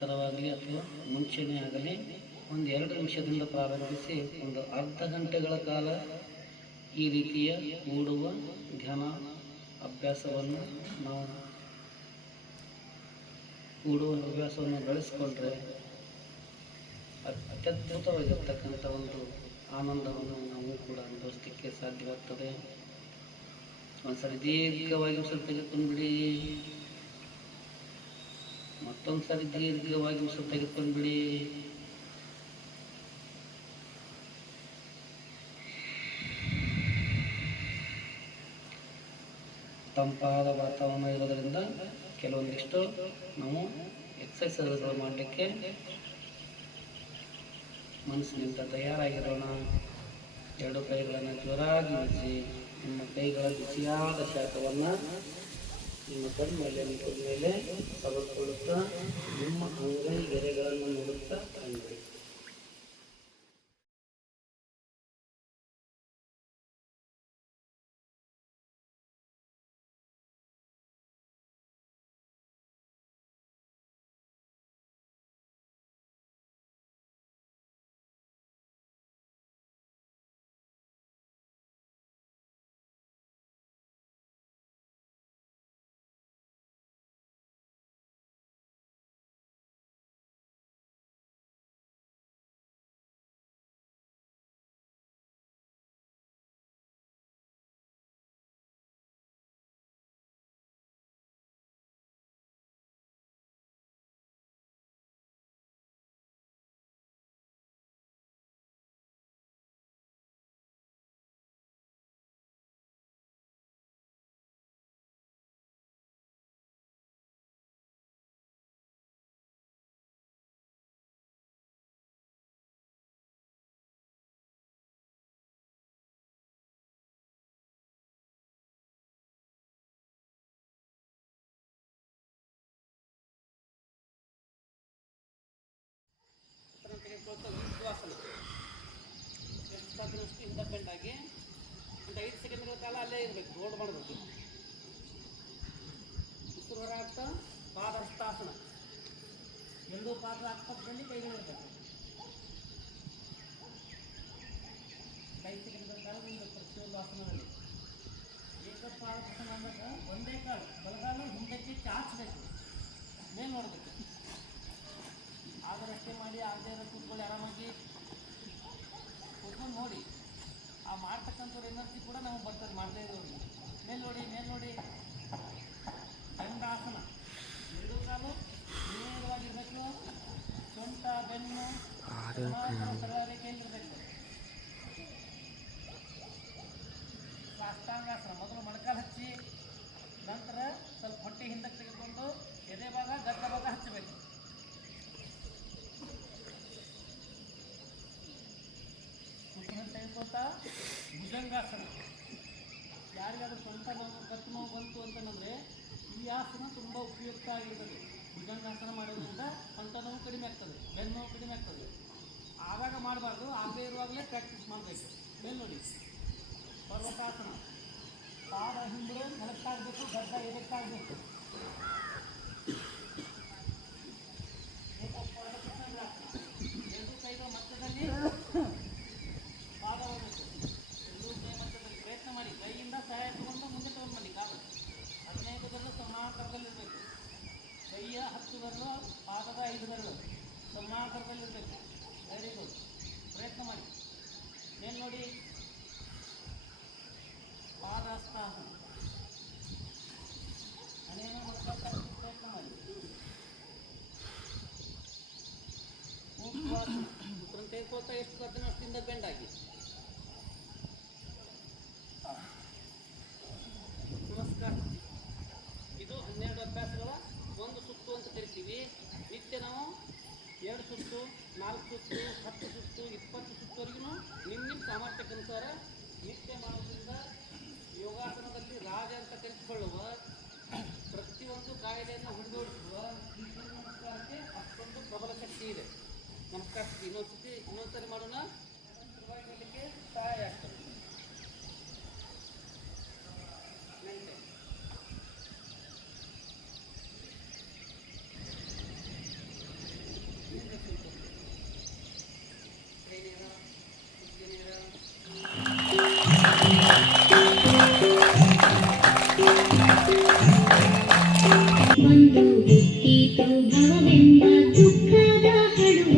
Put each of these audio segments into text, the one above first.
ತರವಾಗಲಿ ಅಥವಾ ಮುಂಚೆನೇ ಆಗಲಿ ಒಂದು 2 ನಿಮಿಷದಿಂದ ಪ್ರಾರಂಭಿಸಿ ಒಂದು ಅರ್ಧ ಗಂಟೆಗಳ ಕಾಲ ಈ ರೀತಿಯ ಕೂಡುವ ಧ್ಯಾನ ಅಭ್ಯಾಸವನ್ನು ನಾವು ಬೆಳೆಸ್ಕೊಂಡ್ರೆ ಅತ್ಯದ್ಭುತವಾಗಿರ್ತಕ್ಕಂಥ ಒಂದು ಆನಂದವನ್ನು ನಾವು ಕೂಡ ಅನುಭವಿಸಲಿಕ್ಕೆ ಸಾಧ್ಯವಾಗ್ತದೆ. ಒಂದ್ಸರಿ ದೀರ್ಘವಾಗಿ ಉಸಿರು ತೆಗೆದುಕೊಂಡ್ಬಿಡಿ, ಮತ್ತೊಂದು ಸಾರಿ ದೀರ್ಘವಾಗಿ ಉಸಿರು ತೆಗೆದುಕೊಂಡ್ಬಿಡಿ. ತಂಪಾದ ವಾತಾವರಣ ಇರೋದರಿಂದ ಕೆಲವೊಂದಿಷ್ಟು ನಾವು ಎಕ್ಸಸೈಸ್ಗಳು ಮಾಡಲಿಕ್ಕೆ ಮನಸ್ಸಿನಿಂದ ತಯಾರಾಗಿರೋಣ. 2 ಕೈಗಳನ್ನು ಜೋರಾಗಿ ಬಿಡಿಸಿ, ನಿಮ್ಮ ಕೈಗಳ ಬಿಸಿಯಾದ ಶಾಖವನ್ನು ನಿಮ್ಮ ಕಣ್ಮೇಲೆ ಮುಖದ ಮೇಲೆ ತಗೊಳ್ಳುತ್ತಾ ನಿಮ್ಮ ಅಂಗೈ ಗೆರೆಗಳನ್ನು ನೋಡುತ್ತಾ ಕಂಡು ಉದ್ವಾಸನ ಎಷ್ಟು ಇಂಡಿಪೆಂಡ್ ಆಗಿ ಒಂದು 5 ಸೆಕೆಂಡ್ಗಳ ಕಾಲ ಅಲ್ಲೇ ಇರಬೇಕು, ಹೋಲ್ಡ್ ಮಾಡಬೇಕು. ಉಸಿರು ಹೊರ ಆಗ್ತಾ ಪಾದಹಸ್ತಾಸನ, 2 ಪಾದ ಅಕ್ಕಪಕ್ಕದಲ್ಲಿ ಕೈಗಳಿರಬೇಕು. 5 ಸೆಕೆಂಡ್ಗಳ ಕಾಲ ನಿಮಗೆ ಪ್ರತಿಯೊಂದು ಆಸನದಲ್ಲಿ ಏಕಪಾದಾಸನ ಅಂದಾಗ ಒಂದೇ ಕಾಲು ಬಲಗಾಲ ಹಿಂದಕ್ಕೆ ಚಾಚಬೇಕು, ಮೇಲೆ ನೋಡಬೇಕು. ಆದರಷ್ಟೇ ಮಾಡಿ, ಆಗದೇ ಇರೋ ಕೂತ್ಕೊಳ್ಳಿ, ಆರಾಮಾಗಿ ಕೂತ್ಕೊಂಡು ನೋಡಿ. ಆ ಮಾಡ್ತಕ್ಕಂಥವ್ರ ಎನರ್ಜಿ ಕೂಡ ನಮಗೆ ಬರ್ತದೆ ಮಾಡದೇ ಇರೋರಿಗೆ. ಮೇಲೆ ನೋಡಿ ದಂಡಾಸನ, 2 ಕಾಲು ನೇರವಾಗಿರಬೇಕು, ಸೊಂಟ ಬೆನ್ನು ಸರಳರೇಖೆಯಲ್ಲಿರಬೇಕು. ಸಾಷ್ಟಾಂಗಾಸನ, ಮೊದಲು ಮೊಣಕಾಲು ಹಚ್ಚಿ, ನಂತರ ಸ್ವಲ್ಪ ಹೊಟ್ಟೆ ಹಿಂದಕ್ಕೆ ತೆಗೆದುಕೊಂಡು ಎದೆ ಭಾಗ ಗದ್ದ ಭಾಗ ಹಚ್ಚಬೇಕು. ತೆಗೆದುಕೊಳ್ತಾ ಭುಜಂಗಾಸನ. ಯಾರಿಗಾದ್ರೂ ಸೊಂಟ ನೋವು ಕತ್ತು ನೋವು ಬಂತು ಅಂತಂದರೆ ಈ ಆಸನ ತುಂಬ ಉಪಯುಕ್ತ ಆಗಿರ್ತದೆ. ಭುಜಂಗಾಸನ ಮಾಡೋದ್ರಿಂದ ಸೊಂಟ ನೋವು ಕಡಿಮೆ ಆಗ್ತದೆ, ಬೆನ್ನು ನೋವು ಕಡಿಮೆ ಆಗ್ತದೆ. ಆವಾಗ ಮಾಡಬಾರ್ದು, ಆಗದೇ ಇರುವಾಗಲೇ ಪ್ರಾಕ್ಟೀಸ್ ಮಾಡಬೇಕು. ಮೇಲೆ ನೋಡಿ ಪರ್ವತಾಸನ, ಪಾದ ಹಿಂದೆ ನೆಲಕ್ಕಾಗಬೇಕು, ಗಡ್ಡ ಎದಕ್ಕಾಗಬೇಕು. ಎರಡು ಕೈಗಳ ಮಧ್ಯದಲ್ಲಿ ಪಾದ ಹೋಗಬೇಕು, 2 ಕೈ ಮಧ್ಯದಲ್ಲಿ ಪ್ರಯತ್ನ ಮಾಡಿ. ಕೈಯಿಂದ ಸಹಾಯ ತಗೊಂಡು ಮುಂದೆ ತಗೊಂಡು ಬನ್ನಿ. ಕಾಲು 15 ಬೆರಳು ಸಮಾಕಾರದಲ್ಲಿರಬೇಕು. ಕೈಯ 10 ಬೆರಳು, ಪಾದದ 5 ಬೆರಳು ಸಮಾಕಾರದಲ್ಲಿರಬೇಕು. ವೆರಿ ಗುಡ್, ಪ್ರಯತ್ನ ಮಾಡಿ. ಏನು ನೋಡಿ ಪಾದಹಸ್ತಾಸನ, ಅನೇಕ ಪ್ರಯತ್ನ ಮಾಡಿ. ತೆಗೆದುಕೊಳ್ತಾ ಎಷ್ಟು ಸಾಧ್ಯನೋ ಅಷ್ಟಿಂದ ಬೆಂಡ್ ಆಗಿ. ನಮಸ್ಕಾರ. ಇದು 12 ಅಭ್ಯಾಸಗಳ ಒಂದು ಸುತ್ತು ಅಂತ ಕರಿತೀವಿ. ನಿತ್ಯ ನಾವು 2 ಸುತ್ತು, 4 ಸುತ್ತು, 10 ಸುತ್ತು, 20 ಸುತ್ತುವರೆಗೂ ನಿಮ್ಮ ಸಾಮರ್ಥ್ಯಕ್ಕನುಸಾರ ನಿತ್ಯ ಮಾಡೋದ್ರಿಂದ ಯೋಗಾಸನದಲ್ಲಿ ರಾಜ ಅಂತ ಕರೆಸಿಕೊಳ್ಳುವ, ಪ್ರತಿಯೊಂದು ಕಾಯಿಲೆಯನ್ನು ಹಿಡಿದೋಡಿಸುವ ನಮಸ್ಕಾರಕ್ಕೆ ಅಷ್ಟೊಂದು ಪ್ರಬಲ ಶಕ್ತಿ ಇದೆ. ನಮಸ್ಕಾರ. ಇನ್ನೊಂದ್ಸರಿ ಮಾಡೋಣ, ಶುರುವಾಗಲಿಕ್ಕೆ ಸಹಾಯ ಆಗ್ತದೆ. ಒಂದು ಹುಟ್ಟಿತು ಭವವೆಂಬ ದುಃಖದ ಹಳುವ.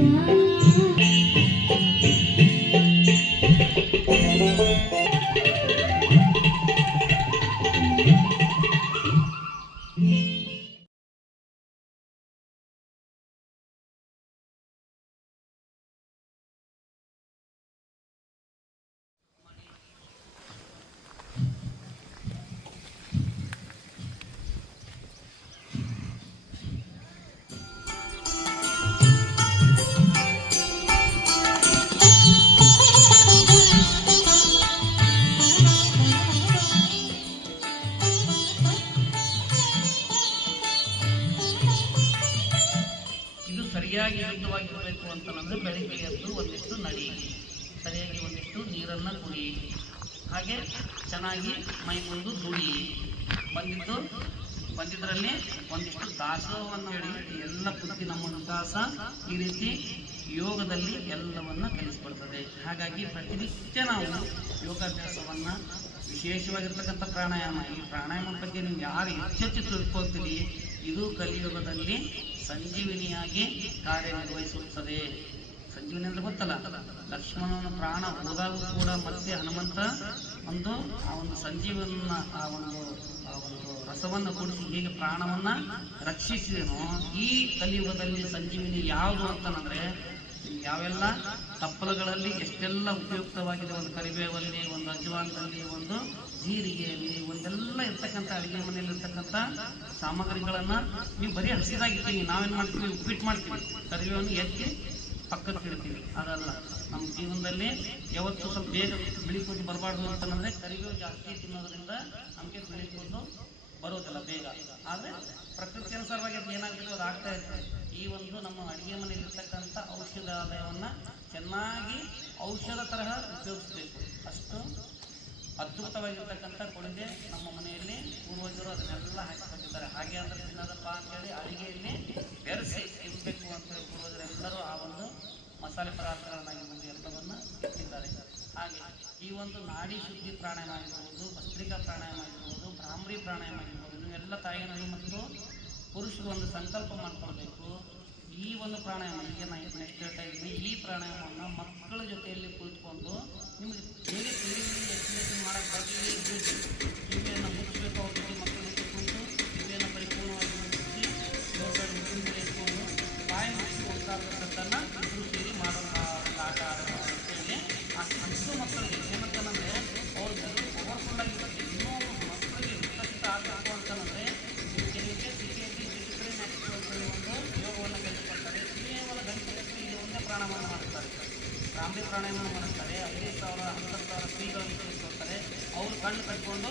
ಸರಿಯಾಗಿ ಯುಕ್ತವಾಗಿರಬೇಕು ಅಂತಂದ್ರೆ ಬೆಳಿಗ್ಗೆ ಎದ್ದು ಒಂದಿಷ್ಟು ನಡಿ, ಸರಿಯಾಗಿ ಒಂದಿಷ್ಟು ನೀರನ್ನು ಕುಡಿ, ಹಾಗೆ ಚೆನ್ನಾಗಿ ಮೈ ಮುಂದು ದುಡಿ, ಬಂದಿದ್ದರಲ್ಲಿ ಒಂದಿಷ್ಟು ದಾಸೋಹವನ್ನು ಹೇಳಿ ಎಲ್ಲ ಬುದ್ಧಿ ನಮ್ಮ ವಿಕಾಸ ಈ ರೀತಿ ಯೋಗದಲ್ಲಿ ಎಲ್ಲವನ್ನ ಕಲಿಸ್ಕೊಡ್ತದೆ. ಹಾಗಾಗಿ ಪ್ರತಿನಿತ್ಯ ನಾವು ಯೋಗಾಭ್ಯಾಸವನ್ನ ವಿಶೇಷವಾಗಿರ್ತಕ್ಕಂಥ ಪ್ರಾಣಾಯಾಮ, ಈ ಪ್ರಾಣಾಯಾಮ ಬಗ್ಗೆ ನೀವು ಯಾರು ಹೆಚ್ಚೆಚ್ಚು ತಿಳ್ಕೊಳ್ತೀರಿ ಇದು ಕಲಿಯುಗದಲ್ಲಿ ಸಂಜೀವಿನಿಯಾಗಿ ಕಾರ್ಯನಿರ್ವಹಿಸುತ್ತದೆ. ಸಂಜೀವಿನಿ ಅಂದ್ರೆ ಗೊತ್ತಲ್ಲ, ಲಕ್ಷ್ಮಣನ ಪ್ರಾಣ ಹೋದಾಗೂ ಕೂಡ ಮತ್ತೆ ಹನುಮಂತ ಆ ಒಂದು ಸಂಜೀವನ ಆ ಒಂದು ರಸವನ್ನು ಕುಡಿಸಿ ಹೇಗೆ ಪ್ರಾಣವನ್ನ ರಕ್ಷಿಸಿದನೋ, ಈ ಕಲಿಯುಗದಲ್ಲಿ ಸಂಜೀವಿನಿ ಯಾವುದು ಅಂತಂದ್ರೆ ಯಾವೆಲ್ಲ ತಪ್ಪಲುಗಳಲ್ಲಿ ಎಷ್ಟೆಲ್ಲ ಉಪಯುಕ್ತವಾಗಿದೆ, ಒಂದು ಕರಿಬೇವಲ್ಲಿ, ಒಂದು ಅಜ್ವಾನದಲ್ಲಿ, ಒಂದು ಜೀರಿಗೆಯಲ್ಲಿ, ಒಂದೆಲ್ಲ ಇರ್ತಕ್ಕಂಥ ಅಡಿಗೆ ಮನೆಯಲ್ಲಿ ಇರ್ತಕ್ಕಂಥ ಸಾಮಗ್ರಿಗಳನ್ನ ನೀವು ಬರೀ ಹಸಿದಾಗಿರ್ತೀವಿ, ನಾವೇನ್ ಮಾಡ್ತೀವಿ, ಉಪ್ಪಿಟ್ಟು ಮಾಡ್ತೀವಿ, ಕರಿಬೇವನ್ನು ಎತ್ತಿ ಪಕ್ಕಕ್ಕೆ ಇಡ್ತೀವಿ. ಅದಲ್ಲ, ನಮ್ಮ ಜೀವನದಲ್ಲಿ ಯಾವತ್ತೂ ಸ್ವಲ್ಪ ಬೇಗ ಬಿಳಿ ಕೂದಲು ಬರಬಾರ್ದು ಅಂತಂದ್ರೆ ಕರಿಬೇವು ಜಾಸ್ತಿ ತಿನ್ನೋದ್ರಿಂದ ನಮಗೆ ಬಿಳಿ ಕೂದಲು ಬರೋದಿಲ್ಲ ಬೇಗ. ಆದ್ರೆ ಪ್ರಕೃತಿ ಅನುಸಾರವಾಗಿ ಅದು ಏನಾಗ್ತದೆ ಅದು ಆಗ್ತಾ ಇರ್ತದೆ. ಈ ಒಂದು ನಮ್ಮ ಅಡಿಗೆ ಮನೆಯಲ್ಲಿ ಇರ್ತಕ್ಕಂಥ ಔಷಧಾಲಯವನ್ನ ಚೆನ್ನಾಗಿ ಔಷಧ ತರಹ ಉಪಯೋಗಿಸ್ಬೇಕು. ಅಷ್ಟು ಅದ್ಭುತವಾಗಿರ್ತಕ್ಕಂಥ ಕೊಡುಗೆ ನಮ್ಮ ಮನೆಯಲ್ಲಿ ಪೂರ್ವಜರು ಅದನ್ನೆಲ್ಲ ಹಾಕಿಕೊಂಡಿದ್ದಾರೆ. ಹಾಗೆ ಅಂದ್ರೆ ತಿನ್ನೋದಪ್ಪ ಅಂತೇಳಿ ಅಡಿಗೆಯಲ್ಲಿ ಬೆರೆಸಿ ಇರಬೇಕು ಅಂತ ಹೇಳಿ ಪೂರ್ವಜರೆಲ್ಲರೂ ಆ ಒಂದು ಮಸಾಲೆ ಪದಾರ್ಥಗಳನ್ನಾಗಿರ್ಬೋದು ಎಲ್ಲವನ್ನ ಇಟ್ಟಿದ್ದಾರೆ. ಹಾಗೆ ಈ ಒಂದು ನಾಡಿ ಶುದ್ಧಿ ಪ್ರಾಣಾಯಾಮ ಆಗಿರ್ಬೋದು, ಭಸ್ತ್ರಿಕಾ ಪ್ರಾಣಾಯಾಮ ಆಗಿರ್ಬೋದು, ಭ್ರಾಮರಿ ಪ್ರಾಣಾಯಾಮ ಆಗಿರ್ಬೋದು, ಇವೆಲ್ಲ ತಾಯಿಗಳು ಮತ್ತು ಪುರುಷರು ಒಂದು ಸಂಕಲ್ಪ ಮಾಡ್ಕೊಳ್ಬೇಕು. ಈ ಒಂದು ಪ್ರಾಣಾಯಾಮ ಈಗ ನಾನು ನೆಕ್ಸ್ಟ್ ಹೇಳ್ತಾ ಇದ್ದೀನಿ, ಈ ಪ್ರಾಣಾಯಾಮವನ್ನು ಮಕ್ಕಳ ಜೊತೆಯಲ್ಲಿ ಕುಳಿತುಕೊಂಡು ನಿಮಗೆ ಹೇಗೆ ಎಕ್ಸ್ಪ್ಲೇಷನ್ ಮಾಡಕ್ಕೆ ಬರಲಿ, ಕಿವಿಯನ್ನು ಮುಚ್ಚಬೇಕು, ಅವ್ರ ಜೊತೆ ಮಕ್ಕಳ ಜೊತೆ ಕುಳಿತು ಕಿವಿಯನ್ನು ಪರಿಪೂರ್ಣವಾಗಿ ಮುಚ್ಚಿ ಇಟ್ಕೊಂಡು ಬಾಯಿ ಮುಚ್ಚಿ ಹೋಗ್ತಾರದನ್ನು ಇಬ್ಬರು ಸೇರಿ ಮಾಡೋ ಒಂದು ಆಟ ಆಡೋದು ಅಂತೇಳಿ ಅಷ್ಟು ಮಕ್ಕಳಿಗೆ ಏನಂತಂದರೆ ಅವ್ರಿಗೆ ಪವರ್ಫುಲ್ ಆಗಿರುತ್ತೆ. ಇನ್ನೂ ಮಕ್ಕಳಿಗೆ ವಿಕಸಿತ ಆಗಬೇಕು ಅಂತಂದರೆ ಕೆಲವರಿಗೆ ಸಿಟಿಯಲ್ಲಿ ಡಿಸಿಪ್ಲಿನ್ ಆ್ಯಕ್ಟಿವ್ ಅಂತೇಳಿ ಒಂದು ಯೋಗವನ್ನು ಕಲಿಸ್ಕೊಡ್ತಾರೆ. ಕೇವಲ ಗಂಟೆಗಟ್ಟಲೆ ಇಲ್ಲಿ ಒಂದೇ ಪ್ರಾಣಾಯಾಮ ಮಾಡ್ತಾರೆ, ಭ್ರಾಮರಿ ಪ್ರಾಣಾಯಾಮ ಮಾಡ್ತಾರೆ. 5,000 10,000 ಸ್ತ್ರೀಗಳನ್ನು ಕಲಿಸ್ಕೊಡ್ತಾರೆ. ಅವರು ಕಣ್ಣು ಕಟ್ಕೊಂಡು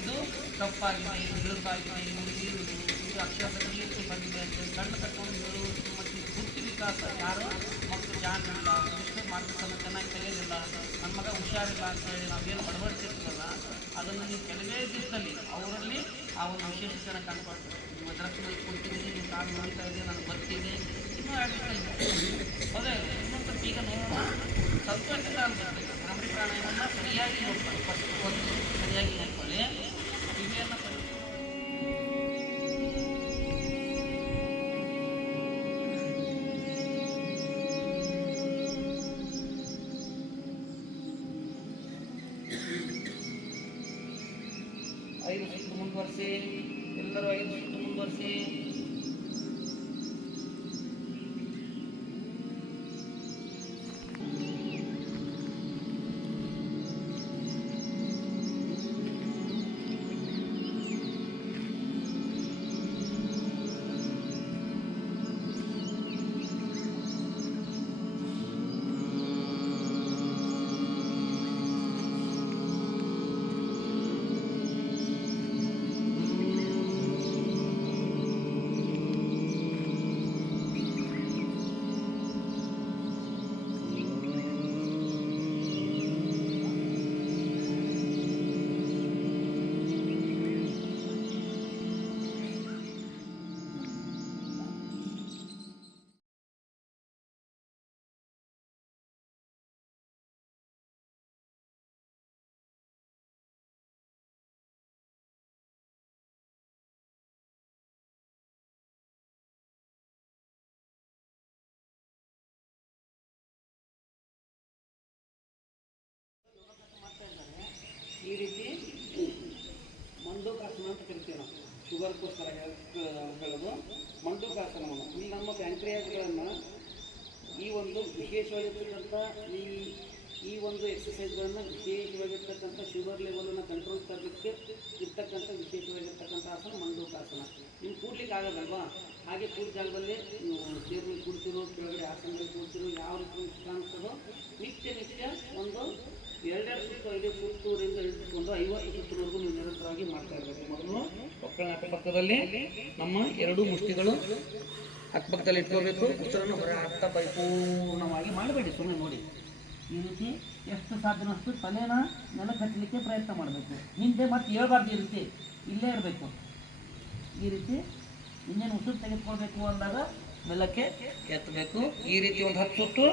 ಇದು ತಪ್ಪಾಗಿದೆ, ಇದು ಬಿಳುಪಾಗಿದೆ, ಇದು ಅಕ್ಷರದಲ್ಲಿ ಬಂದಿದೆ ಅಂತೇಳಿ ಕಣ್ಣು ಕಟ್ಕೊಂಡು ಹೇಳುವುದು. ಮತ್ತು ಬುದ್ಧಿ ವಿಕಾಸ, ಯಾರು ಮಕ್ಕಳು ಜಾಣಿಲ್ಲ, ಎಷ್ಟು ಮಾರ್ಕ್ಸನ್ನು ಚೆನ್ನಾಗಿ ಕಲಿಯೋದಿಲ್ಲ, ನನ್ನ ಮಗ ಹುಷಾರಿಲ್ಲ ಅಂತೇಳಿ ನಾವೇನು ಬಡವಡಿಸಿರ್ತೀವಲ್ಲ ಅದನ್ನು ನೀವು ಕೆಲವೇ ದಿವಸದಲ್ಲಿ ಅವರಲ್ಲಿ ಆ ಒಂದು ವಿಶೇಷತೆಯನ್ನು ಕಂಡುಕೊಳ್ತೀವಿ. ನೀವು ವಜ್ರಾಕ್ಷರಲ್ಲಿ ಕುಳಿತಿದ್ದೀನಿ, ನೀವು ಕಾಲು ನೋಡ್ತಾ ಇದೆ, ನನಗೆ ಬರ್ತಿದೆ, ಇನ್ನೂ ಅದೇ ಇನ್ನೊಂದು ಈಗ ನೋಡೋಣ ಸ್ವಲ್ಪಕ್ಕಿಂತ ಅನ್ಸುತ್ತೆ. ಭ್ರಾಮರಿ ಪ್ರಾಣಾಯಾಮನ ಸರಿಯಾಗಿ ನೋಡ್ಕೊಳ್ಳಿ, ಫಸ್ಟ್ ಒಂದು ಸರಿಯಾಗಿ ನೋಡ್ಕೊಳ್ಳಿ. ಕಿವಿಯನ್ನು 5 ಸುತ್ತು ಮುಂದುವರಿಸಿ, ಎಲ್ಲರೂ 5 ಸುತ್ತು ಮುಂದುವರಿಸಿ. ಕರಿತೀವಿ ನಾವು. ಶುಗರ್ಗೋಸ್ಕರ ಹೇಳೋದು ಮಂಡುಕಾಸನವನ್ನು. ಇಲ್ಲಿ ನಮ್ಮ ಪ್ಯಾಂಕ್ರಿಯಾಸ್ಗಳನ್ನು ಈ ಒಂದು ವಿಶೇಷವಾಗಿರ್ತಕ್ಕಂಥ ಈ ಒಂದು ಎಕ್ಸಸೈಸ್ಗಳನ್ನು ವಿಶೇಷವಾಗಿರ್ತಕ್ಕಂಥ ಶುಗರ್ ಲೆವೆಲನ್ನು ಕಂಟ್ರೋಲ್ ತರಲಿಕ್ಕೆ ಇರ್ತಕ್ಕಂಥ ವಿಶೇಷವಾಗಿರ್ತಕ್ಕಂಥ ಆಸನ ಮಂಡೂಕಾಸನ. ನೀವು ಕೂಡ್ಲಿಕ್ಕೆ ಆಗೋದಲ್ವಾ, ಹಾಗೆ ಕೂಡ ಜಾಗದಲ್ಲಿ ಚೇರ್ನಲ್ಲಿ ಕೂಡ್ತಿರೋ, ಕೆಳಗಡೆ ಆಸನದಲ್ಲಿ ಕೂಡ್ತಿರೋ, ಯಾವ ರೀತಿ ಕಾಣಿಸ್ತದೋ ನಿತ್ಯ ಒಂದು 2 ಸುತ್ತು 5 ಸುತ್ತೂರಿಂದ ಹಿಡಿದುಕೊಂಡು 50 ಸುತ್ತುವರೆಗೂ ನೀವು ನಿರಂತರವಾಗಿ ಮಾಡ್ತಾ ಇರಬೇಕು. ಮೊದಲು ಒಕ್ಕಲಿನ ಅಕ್ಕಪಕ್ಕದಲ್ಲಿ ನಮ್ಮ 2 ಮುಷ್ಟಿಗಳು ಅಕ್ಕಪಕ್ಕದಲ್ಲಿ ಇಟ್ಕೋಬೇಕು. ಉಸಿರನ್ನು ಹೊರ ಹಾಕ್ತಾ ಪರಿಪೂರ್ಣವಾಗಿ ಮಾಡಬೇಡಿ, ಸುಮ್ಮನೆ ನೋಡಿ. ಈ ರೀತಿ ಎಷ್ಟು ಸಾಧ್ಯನಷ್ಟು ತಲೆನ ನೆಲಕ್ಕೆ ಹಚ್ಚಲಿಕ್ಕೆ ಪ್ರಯತ್ನ ಮಾಡಬೇಕು. ಹಿಂದೆ ಮತ್ತೆ ಹೇಳ್ಬಾರ್ದು, ಈ ರೀತಿ ಇಲ್ಲೇ ಇರಬೇಕು. ಈ ರೀತಿ ಇನ್ನೇನು ಉಸಿರು ತೆಗೆದುಕೊಳ್ಬೇಕು ಅಂದಾಗ ನೆಲಕ್ಕೆ ಎತ್ತಬೇಕು. ಈ ರೀತಿ ಒಂದು 10 ಸುತ್ತು.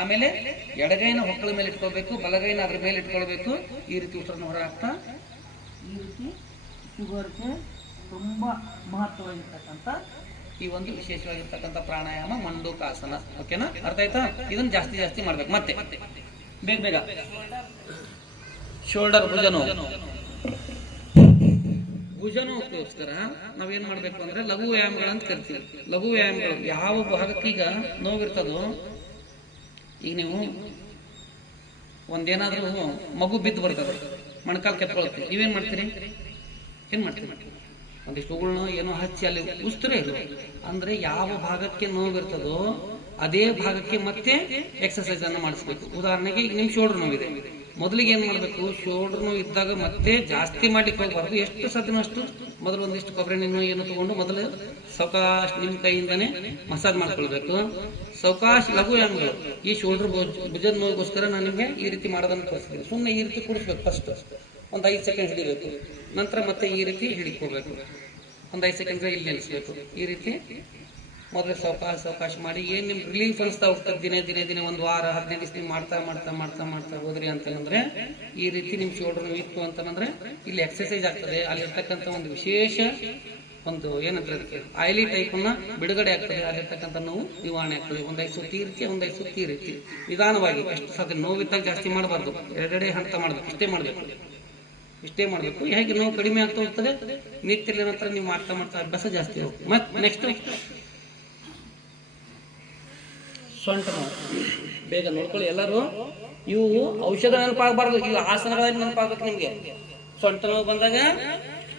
ಆಮೇಲೆ ಎಡಗೈನ ಹೊಕ್ಕಳ ಮೇಲೆ ಇಟ್ಕೊಳ್ಬೇಕು, ಬಲಗೈನ ಅದ್ರ ಮೇಲೆ ಇಟ್ಕೊಳ್ಬೇಕು. ಈ ರೀತಿ ಉಸಿರನ್ನು ಹೊರ ಹಾಕ್ತಾ ಈ ರೀತಿ ಶುಗರ್ಗೆ ತುಂಬ ಮಹತ್ವವಾಗಿರ್ತಕ್ಕಂಥ ಈ ಒಂದು ವಿಶೇಷವಾಗಿರ್ತಕ್ಕಂಥ ಪ್ರಾಣಾಯಾಮ ಮಂಡೂಕಾಸನ. ಓಕೆನಾ? ಅರ್ಥ ಆಯ್ತಾ? ಇದನ್ನ ಜಾಸ್ತಿ ಮಾಡ್ಬೇಕು. ಮತ್ತೆ ಬೇಗ ಶೋಲ್ಡರ್ ಭುಜನೋಕ್ಕೋಸ್ಕರ ನಾವೇನ್ ಮಾಡ್ಬೇಕು ಅಂದ್ರೆ ಲಘು ವ್ಯಾಯಾಮಗಳಂತ ಕರಿತೀವಿ. ಲಘು ವ್ಯಾಯಾಮಗಳು ಯಾವ ಭಾಗಕ್ಕೆ ಈಗ ನೋವಿರ್ತದೋ, ಈಗ ನೀವು ಒಂದೇನಾದ್ರೂ ಮಗು ಬಿದ್ದು ಬರ್ತದೆ, ಮೊಣಕಾಲು ಕೆತ್ಕೊಳುತ್ತೆ, ನೀವೇನ್ ಮಾಡ್ತೀರಿ? ಏನ್ ಮಾಡ್ತೀರಿ? ಒಂದಿಷ್ಟು ಹೂಗಳನ್ನ ಏನೋ ಹಚ್ಚಿ ಅಲ್ಲಿ ಉಸ್ತರೇ ಇಲ್ಲ ಅಂದ್ರೆ ಯಾವ ಭಾಗಕ್ಕೆ ನೋವಿರ್ತದೋ ಅದೇ ಭಾಗಕ್ಕೆ ಮತ್ತೆ ಎಕ್ಸರ್ಸೈಸ್ ಅನ್ನು ಮಾಡಿಸ್ಬೇಕು. ಉದಾಹರಣೆಗೆ ಈಗ ನಿಮ್ ಶೋಲ್ಡರ್ ನೋವಿದೆ, ಮೊದಲಿಗೆ ಏನ್ ಮಾಡ್ಬೇಕು? ಶೋಲ್ಡರ್ ನೋವು ಇದ್ದಾಗ ಮತ್ತೆ ಜಾಸ್ತಿ ಮಾಡ್ಲಿಕ್ಕೆ ಹೋಗ್ಬಾರ್ದು. ಎಷ್ಟು ಸಾಧ್ಯನೋ ಅಷ್ಟು ಮೊದಲು ಒಂದಿಷ್ಟು ಕೊಬ್ಬರಿ ಎಣ್ಣೆ ಏನು ತಗೊಂಡು ಮೊದಲು ಸಾವಕಾಶ ನಿಮ್ ಕೈಯಿಂದಾನೆ ಮಸಾಜ್ ಮಾಡ್ಕೊಳ್ಬೇಕು. ಸಾವಕಾಶ ಲಘು ವ್ಯಾಯಾಮಗಳು. ಈ ಶೋಲ್ಡರ್ ಭುಜದ ನೋವಿಗೋಸ್ಕರ ನಾನು ನಿಮ್ಗೆ ಈ ರೀತಿ ಮಾಡೋದನ್ನು ತೋರಿಸ್ತೀನಿ. ಸುಮ್ಮನೆ ಈ ರೀತಿ ಕೂಡಿಸ್ಬೇಕು. ಫಸ್ಟ್ ಒಂದು 5 ಸೆಕೆಂಡ್ ಹಿಡಿಬೇಕು, ನಂತರ ಮತ್ತೆ ಈ ರೀತಿ ಹಿಡಿಕೋಬೇಕು. ಒಂದು 5 ಸೆಕೆಂಡ್ ಇಲ್ಲಿ ನಿಲ್ಲಿಸ್ಬೇಕು. ಈ ರೀತಿ ಮೊದಲು ಸಾವಕಾಶ ಮಾಡಿ ಏನ್ ನಿಮ್ಗೆ ರಿಲೀಫ್ ಅನಿಸ್ತಾ ಹೋಗ್ತದೆ. ದಿನೇ ಒಂದು ವಾರ 15 ದಿವಸ ನೀವು ಮಾಡ್ತಾ ಹೋದ್ರಿ ಅಂತಂದ್ರೆ ಈ ರೀತಿ ನಿಮ್ ಶೋಲ್ಡರ್ ಇತ್ತು ಅಂತಂದ್ರೆ ಇಲ್ಲಿ ಎಕ್ಸರ್ಸೈಸ್ ಆಗ್ತದೆ. ಅಲ್ಲಿರ್ತಕ್ಕಂಥ ಒಂದು ವಿಶೇಷ ಒಂದು ಏನಂದ್ರೆ ಅದಕ್ಕೆ ಆಯಿಲಿ ಟೈಪ್ ಅನ್ನ ಬಿಡುಗಡೆ ಆಗ್ತದೆ. ಅಲ್ಲಿರ್ತಕ್ಕಂಥ ನೋವು ನಿವಾರಣೆ ಆಗ್ತದೆ. ಒಂದು 5 ಸುತ್ತಿ ಈ ರೀತಿ, ಒಂದು 5 ಸುತ್ತಿ ಈ ರೀತಿ ನಿಧಾನವಾಗಿ. ಎಷ್ಟು ಸಾಧ್ಯ ನೋವಿದ್ದಾಗ ಜಾಸ್ತಿ ಮಾಡಬಾರ್ದು, ಎರಡೆಡೆ ಹಂತ ಮಾಡ್ಬೇಕು. ಇಷ್ಟೇ ಮಾಡಬೇಕು. ಹೇಗೆ ನೋವು ಕಡಿಮೆ ಆಗ್ತಾ ಹೋಗ್ತದೆ, ನಿತ್ಯದ ನಂತರ ನೀವು ಮಾಡ್ತಾ ಅಭ್ಯಾಸ ಜಾಸ್ತಿ ಹೋಗ್ತದೆ. ಮತ್ತೆ ನೆಕ್ಸ್ಟ್ ಸೊಂಟ ನೋವು. ಬೇಗ ನೋಡ್ಕೊಳ್ಳಿ ಎಲ್ಲರೂ. ಇವು ಔಷಧ ನೆನಪಾಗಬಾರ್ದು, ಇವು ಆಸನಗಳಲ್ಲಿ ನೆನಪಾಗಬೇಕು ನಿಮ್ಗೆ. ಸೊಂಟ ನೋವು ಬಂದಾಗ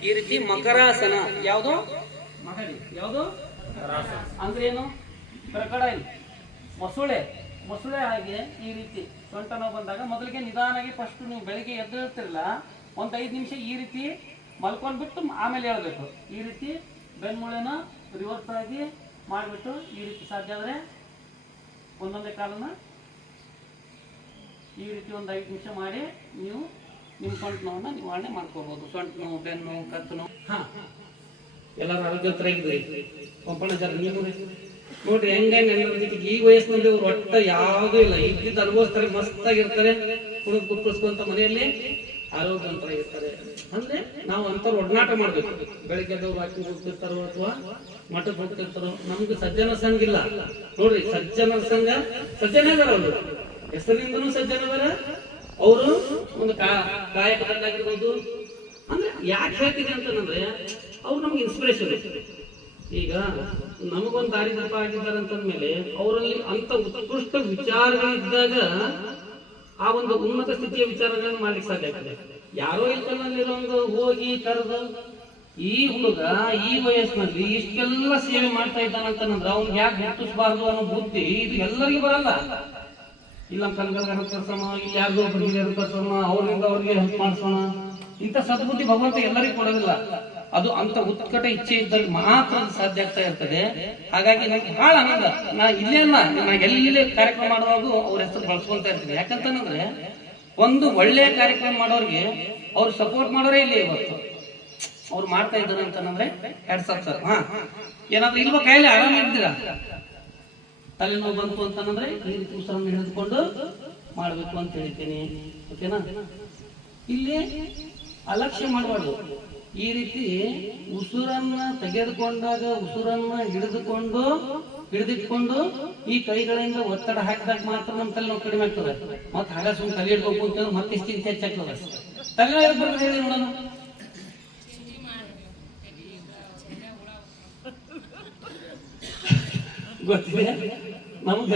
ಈ ರೀತಿ ಮಕರಾಸನ. ಯಾವುದು ಅಂದ್ರೆ ಏನು? ಕ್ರೊಕೊಡೈಲ್, ಮೊಸಳೆ ಹಾಗೆ ಈ ರೀತಿ ಸೊಂಟ ನೋವು ಬಂದಾಗ ಮೊದಲಿಗೆ ನಿಧಾನಾಗಿ ಫಸ್ಟ್ ನೀವು ಬೆಳಿಗ್ಗೆ ಎದ್ದೇಳ್ತಿರಲ್ಲ, ಒಂದು 5 ನಿಮಿಷ ಈ ರೀತಿ ಮಲ್ಕೊಂಡ್ಬಿಟ್ಟು ಆಮೇಲೆ ಹೇಳ್ಬೇಕು. ಈ ರೀತಿ ಬೆನ್ಮೂಳೆನ ರಿವರ್ಸ್ ಆಗಿ ಮಾಡಿಬಿಟ್ಟು ಈ ರೀತಿ ಸಾಧ್ಯ ಆದರೆ ಒಂದೊಂದೇ ಕಾಲನ್ನ ಈ ರೀತಿ ಒಂದು 5 ನಿಮಿಷ ಮಾಡಿ ನೀವು ನಿಮ್ಮ ಸೊಂಟ ನೋವನ್ನ ನಿವಾರಣೆ ಮಾಡ್ಕೋಬಹುದು. ಸೊಂಟ ನೋವು, ಬೆನ್ನು ನೋವು, ಕತ್ತು ನೋವು. ಎಲ್ಲರೂ ಆರೋಗ್ಯವಂತರಾಗಿದ್ದೀರಿ. ಕೊಂಪಣಾಚಾರ ನೀವು ನೋಡ್ರಿ ಹೆಂಗ ಈ ವಯಸ್ಸಿನಲ್ಲಿ ಅವ್ರು ಒಟ್ಟ ಯಾವುದೂ ಇಲ್ಲ, ಇದ್ದಿದ್ದು ಅನುಭವಿಸ್ತಾರೆ, ಮಸ್ತಾಗಿರ್ತಾರೆ, ಕುಡಿಸ್ಕೊಂತ ಮನೆಯಲ್ಲಿ ಆರೋಗ್ಯವಂತರಾಗಿರ್ತಾರೆ. ಅಂದ್ರೆ ನಾವು ಅಂಥವ್ರು ಒಡನಾಟ ಮಾಡ್ಬೇಕು. ಬೆಳಿಗ್ಗೆದವ್ರು ಹಾಕಿ ಹೋಗ್ತಿರ್ತಾರೋ ಅಥವಾ ಮಠಕ್ಕೆ ಹೋಗ್ತಿರ್ತಾರೋ. ನಮ್ಗೆ ಸಜ್ಜನ ಸಂಘ ಇಲ್ಲ ನೋಡ್ರಿ. ಸಜ್ಜನರ ಸಂಘ ಸಜ್ಜನಗರ ಅವರು ಹೆಸರಿಂದನೂ ಸಜ್ಜನಗರ. ಅವರು ಒಂದು ಕಾಯಕದಲ್ಲಾಗಿರ್ಬೋದು. ಅಂದ್ರೆ ಯಾಕೆ ಹೇಳ್ತೀನಿ ಅಂತಂದ್ರೆ ಅವ್ರು ನಮ್ಗೆ ಇನ್ಸ್ಪಿರೇಷನ್. ಈಗ ನಮಗೊಂದು ದಾರಿದೀಪ ಆಗಿದ್ದಾರೆ ಅಂತಂದ್ಮೇಲೆ ಅವರಲ್ಲಿ ಅಂತ ಉತ್ಕೃಷ್ಟ ವಿಚಾರಗಳಿದ್ದಾಗ ಆ ಒಂದು ಉನ್ನತ ಸ್ಥಿತಿಯ ವಿಚಾರಗಳನ್ನು ಮಾಡ್ಲಿಕ್ಕೆ ಸಾಧ್ಯ ಆಗ್ತದೆ. ಯಾರೋ ಇಲ್ಕಲ್ಲಿರೋಂಗ ಹೋಗಿ ಕರೆದು ಈ ಹುಡುಗ ಈ ವಯಸ್ಸಿನಲ್ಲಿ ಇಷ್ಟೆಲ್ಲ ಸೇವೆ ಮಾಡ್ತಾ ಇದ್ದಾನಂತಂದ್ರೆ ಅವ್ನಿಗೆ ಯಾಕೆ ಗುರುತಿಸಬಾರ್ದು ಅನ್ನೋ ಬುದ್ಧಿ ಇದು ಎಲ್ಲರಿಗೂ ಬರಲ್ಲ. ಇಲ್ಲ ಕಲ್ಗಲ್ಗ ಹೆಲ್ಪ್ ಕರ್ಸೋಣ, ಇಲ್ಲಿ ಯಾರಿಗೋ ಒಬ್ಬರಿಗೆ ಹೆಲ್ಪ್ ಕರ್ಸೋಣ, ಅವ್ರಿಂದ ಅವ್ರಿಗೆ ಹೆಲ್ಪ್ ಮಾಡಿಸೋಣ, ಇಂಥ ಸದ್ಬುದ್ಧಿ ಭಗವಂತ ಎಲ್ಲರಿಗೂ ಕೊಡೋದಿಲ್ಲ. ಅದು ಅಂತ ಉತ್ಕಟ ಇಚ್ಛೆ ಇದ್ದಲ್ಲಿ ಮಾತ್ರ ಸಾಧ್ಯ ಆಗ್ತಾ ಇರ್ತದೆ. ಹಾಗಾಗಿ ನನಗೆ ಬಹಳ ಆನಂದ. ನಾ ಇಲ್ಲೇ ಅಲ್ಲ, ನಾ ಎಲ್ಲೇ ಕಾರ್ಯಕ್ರಮ ಮಾಡುವಾಗ ಅವ್ರ ಹೆಸರು ಬಳಸ್ಕೊಂತ ಇರ್ತೀನಿ. ಯಾಕಂತಂದ್ರೆ ಒಂದು ಒಳ್ಳೆಯ ಕಾರ್ಯಕ್ರಮ ಮಾಡೋರಿಗೆ ಅವ್ರು ಸಪೋರ್ಟ್ ಮಾಡೋರೇ ಇಲ್ಲ. ಇವತ್ತು ಅವ್ರು ಮಾಡ್ತಾ ಇದ್ದಾರೆ ಅಂತಂದ್ರೆ ಹೆಡ್ಸ್ ಅಪ್ ಸರ್. ಏನಾದ್ರು ಇಲ್ವಾ ಕೈಯಲ್ಲಿ ಆರಾಮ ಇದ್ದೀರಾ? ತಲೆನೋವು ಬಂತು ಅಂತಂದ್ರೆ ಈ ರೀತಿ ಉಸಿರನ್ನು ಹಿಡಿದುಕೊಂಡು ಮಾಡ್ಬೇಕು ಅಂತ ಹೇಳ್ತೀನಿ. ಓಕೆನಾ? ಇಲ್ಲಿ ಅಲಕ್ಷ್ಯ ಮಾಡಬಾರ್ದು. ಈ ರೀತಿ ಉಸಿರನ್ನ ತೆಗೆದುಕೊಂಡಾಗ ಉಸಿರನ್ನ ಹಿಡಿದಿಟ್ಕೊಂಡು ಈ ಕೈಗಳಿಂದ ಒತ್ತಡ ಹಾಕಿದಾಗ ಮಾತ್ರ ನಮ್ಮ ತಲೆನೋವು ಕಡಿಮೆ ಆಗ್ತದೆ. ಮತ್ತೆ ಹಾಗ ಸುಮ್ಮನೆ ತಲೆ ಹಿಡ್ಬೇಕು ಅಂತಂದ್ರೆ ಮತ್ತೆ ಚಿಂತೆ ಹೆಚ್ಚಾಗ್ತದೆ. ತಲೆನೋವು ಬರ್ತದೆ ಹೇಳಿ ನೋಡೋಣ. ಗೊತ್ತಿದೆ ನಮ್ಗ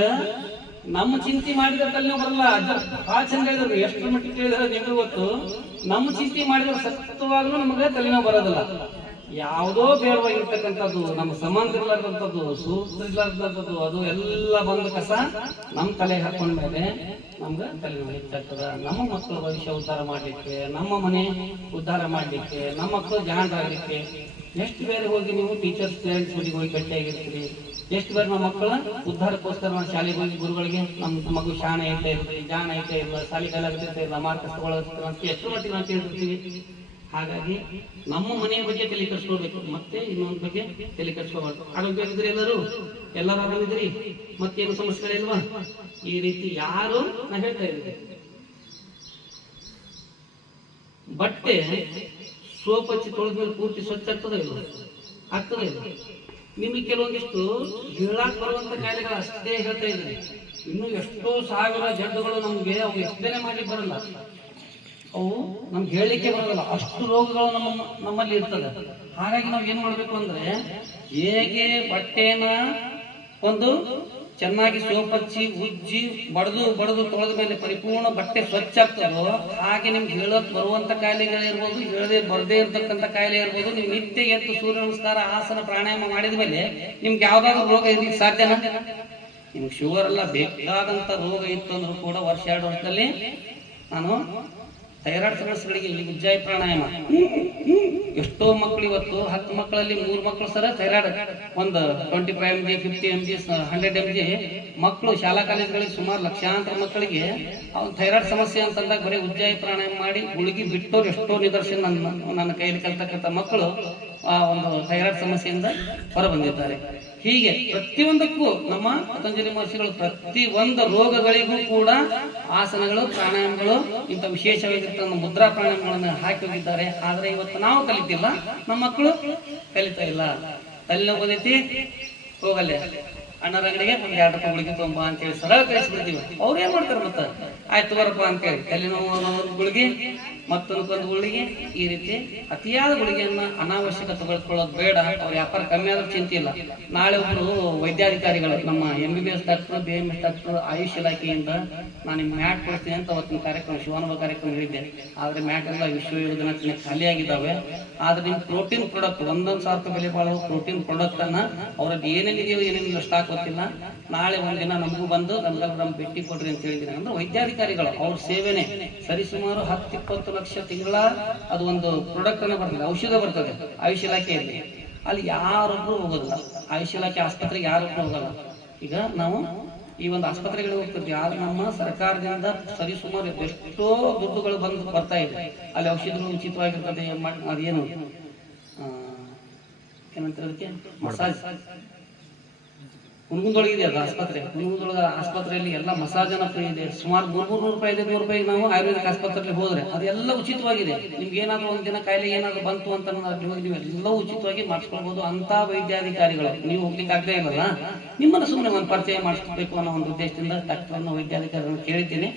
ನಮ್ಮ ಚಿಂತೆ ಮಾಡಿದ ತಲೆನೋವು ಬರಲ್ಲ. ಭಾಳ ಚಂದ ಹೇಳಿದ್ರು, ಎಷ್ಟು ಮಟ್ಟಿಗೆ ಹೇಳಿದ್ರೆ ನಿಮಗೂ ಗೊತ್ತು. ನಮ್ಮ ಚಿಂತೆ ಮಾಡಿದ್ರೆ ಸತ್ಯವಾಗ್ಲೂ ನಮಗೆ ತಲೆನೋವು ಬರೋದಿಲ್ಲ. ಯಾವುದೋ ಬೇಡವಾಗಿರ್ತಕ್ಕಂಥದ್ದು, ನಮ್ಮ ಸಂಬಂಧ ಇರ್ಲಾರ್ದಂಥದ್ದು, ಸೂತ್ರ ಇರ್ಲಾರ್ದಂಥದ್ದು, ಅದು ಎಲ್ಲ ಬಂದ ಕಸ ನಮ್ಮ ತಲೆಗೆ ಹಾಕೊಂಡ್ಮೇಲೆ ನಮ್ಗೆ ತಲೆನೋವು ಹೆಚ್ಚಾಗ್ತದ. ನಮ್ಮ ಮಕ್ಕಳ ಭವಿಷ್ಯ ಉದ್ಧಾರ ಮಾಡಲಿಕ್ಕೆ, ನಮ್ಮ ಮನೆ ಉದ್ಧಾರ ಮಾಡಲಿಕ್ಕೆ, ನಮ್ಮ ಮಕ್ಕಳು ಜಾಣರಾಗಲಿಕ್ಕೆ ಎಷ್ಟು ಬೇರೆ ಹೋಗಿ ನೀವು ಟೀಚರ್ಸ್ ಪೇರೆಂಟ್ಸ್ ಮನೆಗೆ ಹೋಗಿ ಭೇಟಿಯಾಗಿರ್ತೀರಿ. ಎಷ್ಟು ಬೇರೆ ನಮ್ಮ ಮಕ್ಕಳ ಉದ್ಧಾರಕ್ಕೋಸ್ಕರ ನಾವು ಶಾಲೆಗೆ ಹೋಗಿ ಗುರುಗಳಿಗೆ ನಮ್ಮ ಮಗು ಶಾಣೆ ಐತೆ ಇರ್ತೀವಿ, ಜಾಣ ಐತೆ ಇಲ್ಲ, ಶಾಲೆ ಕಲಾಗ್ತಿರ್ತಾ ಇಲ್ಲ, ಮಾರ್ಕ್ಸ್ ತಗೊಳ್ಳೋದು ಅಂತ ಎಷ್ಟು ಮಟ್ಟಿಗೆ ನಾವು ತಿಳಿದಿರ್ತೀವಿ. ಹಾಗಾಗಿ ನಮ್ಮ ಮನೆಯ ಬಗ್ಗೆ ತಲೆ ಕೆಡಿಸ್ಕೊಳ್ಬೇಕು, ಮತ್ತೆ ಇನ್ನೊಂದು ಬಗ್ಗೆ ತಲೆ ಕೆಡಿಸ್ಕೋಬಾರ್ದು. ಆರೋಗ್ಯವಾಗಿದ್ರಿ ಎಲ್ಲರೂ ಆರಾಮಿದ್ರಿ, ಮತ್ತೇನು ಸಮಸ್ಯೆಗಳಿಲ್ವಾ? ಈ ರೀತಿ ಯಾರು ನಾ ಹೇಳ್ತಾ ಇದ್ದೀನಿ, ಬಟ್ಟೆ ಸೋಪ್ ಹಚ್ಚಿ ತೊಳೆದ್ಮೇಲೆ ಪೂರ್ತಿ ಸ್ವಚ್ಛ ಆಗ್ತದೆ ಇಲ್ಲ? ಆಗ್ತದೆ ಇಲ್ಲ? ನಿಮಗೆ ಕೆಲವೊಂದಿಷ್ಟು ಹೇಳಾಕ್ ಬರುವಂತ ಕಾಯಿಲೆಗಳು ಅಷ್ಟೇ ಹೇಳ್ತಾ ಇದ್ದೀನಿ. ಇನ್ನು ಎಷ್ಟೋ ಸಾವಿರ ಜಡ್ಡುಗಳು ನಮ್ಗೆ ಅವು ಎಷ್ಟೇನೆ ಮಾಡ್ಲಿಕ್ಕೆ ಬರಲ್ಲ, ಅವು ನಮ್ಗೆ ಹೇಳಲಿಕ್ಕೆ ಬರೋದಿಲ್ಲ, ಅಷ್ಟು ರೋಗಗಳು ನಮ್ಮಲ್ಲಿ ಇರ್ತದೆ. ಹಾಗಾಗಿ ನಾವು ಏನ್ ಮಾಡ್ಬೇಕು ಅಂದ್ರೆ, ಹೇಗೆ ಬಟ್ಟೆನ ಒಂದು ಚೆನ್ನಾಗಿ ಸೋಪ್ ಹಚ್ಚಿ ಉಜ್ಜಿ ಬಡದು ತೊಳೆದ ಮೇಲೆ ಪರಿಪೂರ್ಣ ಬಟ್ಟೆ ಸ್ವಚ್ಛ ಆಗ್ತದೋ, ಹಾಗೆ ನಿಮ್ಗೆ ಹೇಳೋಕ್ ಬರುವಂತ ಕಾಯಿಲೆಗಳಿರ್ಬೋದು, ಹೇಳದೆ ಬರದೇ ಇರ್ತಕ್ಕಂಥ ಕಾಯಿಲೆ ಇರ್ಬೋದು, ನೀವು ನಿತ್ಯ ಎದ್ದು ಸೂರ್ಯ ನಮಸ್ಕಾರ, ಆಸನ, ಪ್ರಾಣಾಯಾಮ ಮಾಡಿದ ಮೇಲೆ ನಿಮ್ಗೆ ಯಾವ್ದಾದ್ರು ರೋಗ ಇರ್ಲಿಕ್ಕೆ ಸಾಧ್ಯನಾ? ನಿಮ್ಗೆ ಶುಗರ್ ಎಲ್ಲ ಬೇಕಾದಂತ ರೋಗ ಇತ್ತು ಅಂದ್ರೂ ಕೂಡ ವರ್ಷ 2 ವರ್ಷದಲ್ಲಿ ನಾನು ಥೈರಾಯ್ಡ್ ಸಮಸ್ಯೆಗಳಿಗೆ ಇಲ್ಲಿ ಉಜ್ಜಾಯಿ ಪ್ರಾಣಾಯಾಮ, ಎಷ್ಟೋ ಮಕ್ಕಳು ಇವತ್ತು 10 ಮಕ್ಕಳಲ್ಲಿ 3 ಮಕ್ಕಳು ಸರ ಥೈರಾಯ್ಡ್, ಒಂದು 25 mg 50 mg 100 mg ಮಕ್ಕಳು ಶಾಲಾ ಕಾಲೇಜುಗಳಿಗೆ ಸುಮಾರು ಲಕ್ಷಾಂತರ ಮಕ್ಕಳಿಗೆ ಅವ್ನು ಥೈರಾಯ್ಡ್ ಸಮಸ್ಯೆ ಅಂತಂದಾಗ ಬರೀ ಉಜ್ಜಾಯಿ ಪ್ರಾಣಾಯಾಮ ಮಾಡಿ ಗುಳಿಗೆ ಬಿಟ್ಟೋರು ಎಷ್ಟೋ ನಿದರ್ಶನ ನನ್ನ ಕೈಯಲ್ಲಿ ಕಲ್ತಕ್ಕಂಥ ಮಕ್ಕಳು ಆ ಒಂದು ಥೈರಾಯ್ಡ್ ಸಮಸ್ಯೆಯಿಂದ ಹೊರ ಬಂದಿದ್ದಾರೆ. ಹೀಗೆ ಪ್ರತಿಯೊಂದಕ್ಕೂ ನಮ್ಮ ಪತಂಜಲಿ ಮಹರ್ಷಿಗಳು ಪ್ರತಿಯೊಂದು ರೋಗಗಳಿಗೂ ಕೂಡ ಆಸನಗಳು, ಪ್ರಾಣಾಯಾಮಗಳು, ಇಂಥ ವಿಶೇಷವಾಗಿರ್ತಕ್ಕಂಥ ಮುದ್ರಾ ಪ್ರಾಣಾಯಾಮಗಳನ್ನು ಹಾಕಿ ಹೋಗಿದ್ದಾರೆ. ಆದ್ರೆ ಇವತ್ತು ನಾವು ಕಲಿತಿಲ್ಲ, ನಮ್ಮ ಮಕ್ಕಳು ಕಲಿತಾ ಇಲ್ಲ. ತಲೆನೋವು ಬಂದೈತಿ, ಹೋಗಲ್ಲೇ ಅಣ್ಣರ ಅಂಗಡಿಗೆ ಒಂದು 2 ರೂಪಾಯಿ ಗುಳಿಗೆ ತೊಗೊಂಬ ಅಂತೇಳಿ ಸರಳ ಕಳಿಸ್ಬಿಡ್ತೀವಿ. ಅವ್ರು ಏನ್ ಮಾಡ್ತಾರೆ ಮತ್ತೆ, ಆಯ್ತು ಬರಪ್ಪ ಅಂತೇಳಿ ತಲೆನೋವು ಒಂದು ಗುಳಿಗೆ, ಮತ್ತೊಂದು ಗುಳಿಗೆ, ಈ ರೀತಿ ಅತಿಯಾದ ಗುಳಿಗೆಯನ್ನ ಅನಾವಶ್ಯಕ ತಗೊಳ್ಕೊಳ್ಳೋದು ಬೇಡ. ಅವ್ರ ವ್ಯಾಪಾರ ಕಮ್ಮಿ ಆದ್ರೂ ಚಿಂತೆ ಇಲ್ಲ. ನಾಳೆ ಒಬ್ರು ವೈದ್ಯಾಧಿಕಾರಿಗಳು, ನಮ್ಮ MBBS doctor, BMS doctor, AYUSH ಇಲಾಖೆಯಿಂದ ನಾನು ನಿಮ್ಗೆ ಮ್ಯಾಟ್ ಕೊಡ್ತೀನಿ ಅಂತ ಅವತ್ತಿನ ಕಾರ್ಯಕ್ರಮ, ಶಿವಾನುಭವ ಕಾರ್ಯಕ್ರಮ ಹೇಳಿದ್ದೆ. ಆದ್ರೆ ಮ್ಯಾಟ್ ಎಲ್ಲ ವಿಶ್ವ ಯೋಜನೆ ಖಾಲಿ ಆಗಿದ್ದಾವೆ. ಆದ್ರೆ ನಿಮ್ ಪ್ರೋಟೀನ್ ಪ್ರಾಡಕ್ಟ್ 1,000 ರೂಪಾಯಿ ಬೆಲೆ ಬಾಳುವ ಪ್ರೋಟೀನ್ ಪ್ರಾಡಕ್ಟ್ ಅನ್ನ ಅವ್ರದ್ದು ಏನೇನಿದೆಯೋ ಏನೇನಿಲ್ಲ ಸ್ಟಾಕ್ ಗೊತ್ತಿಲ್ಲ, ನಾಳೆ ಒಂದಿನ ನಮಗೂ ಬಂದು ನಮ್ಗೆ ಭೇಟಿ ಕೊಡ್ರಿ ಅಂತ ಹೇಳಿದ್ದೀನಿ. ಅಂದ್ರೆ ವೈದ್ಯಾಧಿಕಾರಿಗಳು ಅವ್ರ ಸೇವೆನೆ ಸರಿಸುಮಾರು 10-20 ಲಕ್ಷ ತಿಂಗಳ ಅದು ಒಂದು ಪ್ರಾಡಕ್ಟ್ ಅನ್ನ ಬರ್ತದೆ, ಔಷಧ ಬರ್ತದೆ ಆಯುಷ್ ಇಲಾಖೆಯಲ್ಲಿ. ಅಲ್ಲಿ ಯಾರೊಬ್ರು ಹೋಗೋದಿಲ್ಲ, ಆಯುಷ್ ಇಲಾಖೆ ಆಸ್ಪತ್ರೆಗೆ ಯಾರೊಬ್ರು ಹೋಗಲ್ಲ. ಈಗ ನಾವು ಈ ಒಂದು ಆಸ್ಪತ್ರೆಗಳಿಗೆ ಹೋಗ್ತಿದ್ವಿ, ಆದ್ರೆ ನಮ್ಮ ಸರ್ಕಾರದಿಂದ ಸರಿಸುಮಾರು ಎಷ್ಟೋ ದುಡ್ಡುಗಳು ಬರ್ತಾ ಇದೆ. ಅಲ್ಲಿ ಔಷಧಿಗಳು ಉಚಿತವಾಗಿರ್ತದೆ. ಅದೇನು ಏನಂತಾರೆ ಅದಕ್ಕೆ, ಮಸಾಜ್ ಹುಣಗುಂದೊಳಗಿದೆ ಅದು ಆಸ್ಪತ್ರೆ. ಹುಣಗುಂದೊಳಗ ಆಸ್ಪತ್ರೆಯಲ್ಲಿ ಎಲ್ಲ ಮಸಾಜನ ಫ್ರೀ ಇದೆ. ಸುಮಾರು 300 ರೂಪಾಯಿ 500 ರೂಪಾಯಿ ನಾವು ಆಯುರ್ವೇದಿಕ್ ಆಸ್ಪತ್ರೆಯಲ್ಲಿ ಹೋದ್ರೆ ಅದೆಲ್ಲ ಉಚಿತವಾಗಿದೆ. ನಿಮ್ಗೆ ಏನಾದ್ರು ಒಂದಿನ ಕಾಯಿಲೆ ಏನಾದ್ರು ಬಂತು ಅಂತ ಹೋಗಿ ನೀವು ಎಲ್ಲ ಉಚಿತವಾಗಿ ಮಾಡಿಸ್ಕೊಳ್ಬಹುದು. ಅಂತ ವೈದ್ಯಾಧಿಕಾರಿಗಳು ನೀವು ಹೋಗ್ಲಿಕ್ಕೆ ಆಗದೆ ಇಲ್ಲಲ್ಲ, ನಿಮ್ಮನ್ನ ಸುಮ್ಮನೆ ಒಂದು ಪರಿಚಯ ಮಾಡಿಸ್ಬೇಕು ಅನ್ನೋ ಒಂದು ಉದ್ದೇಶದಿಂದ ಡಾಕ್ಟರ್ ವೈದ್ಯಾಧಿಕಾರಿಗಳನ್ನು ಕೇಳಿದ್ದೀನಿ.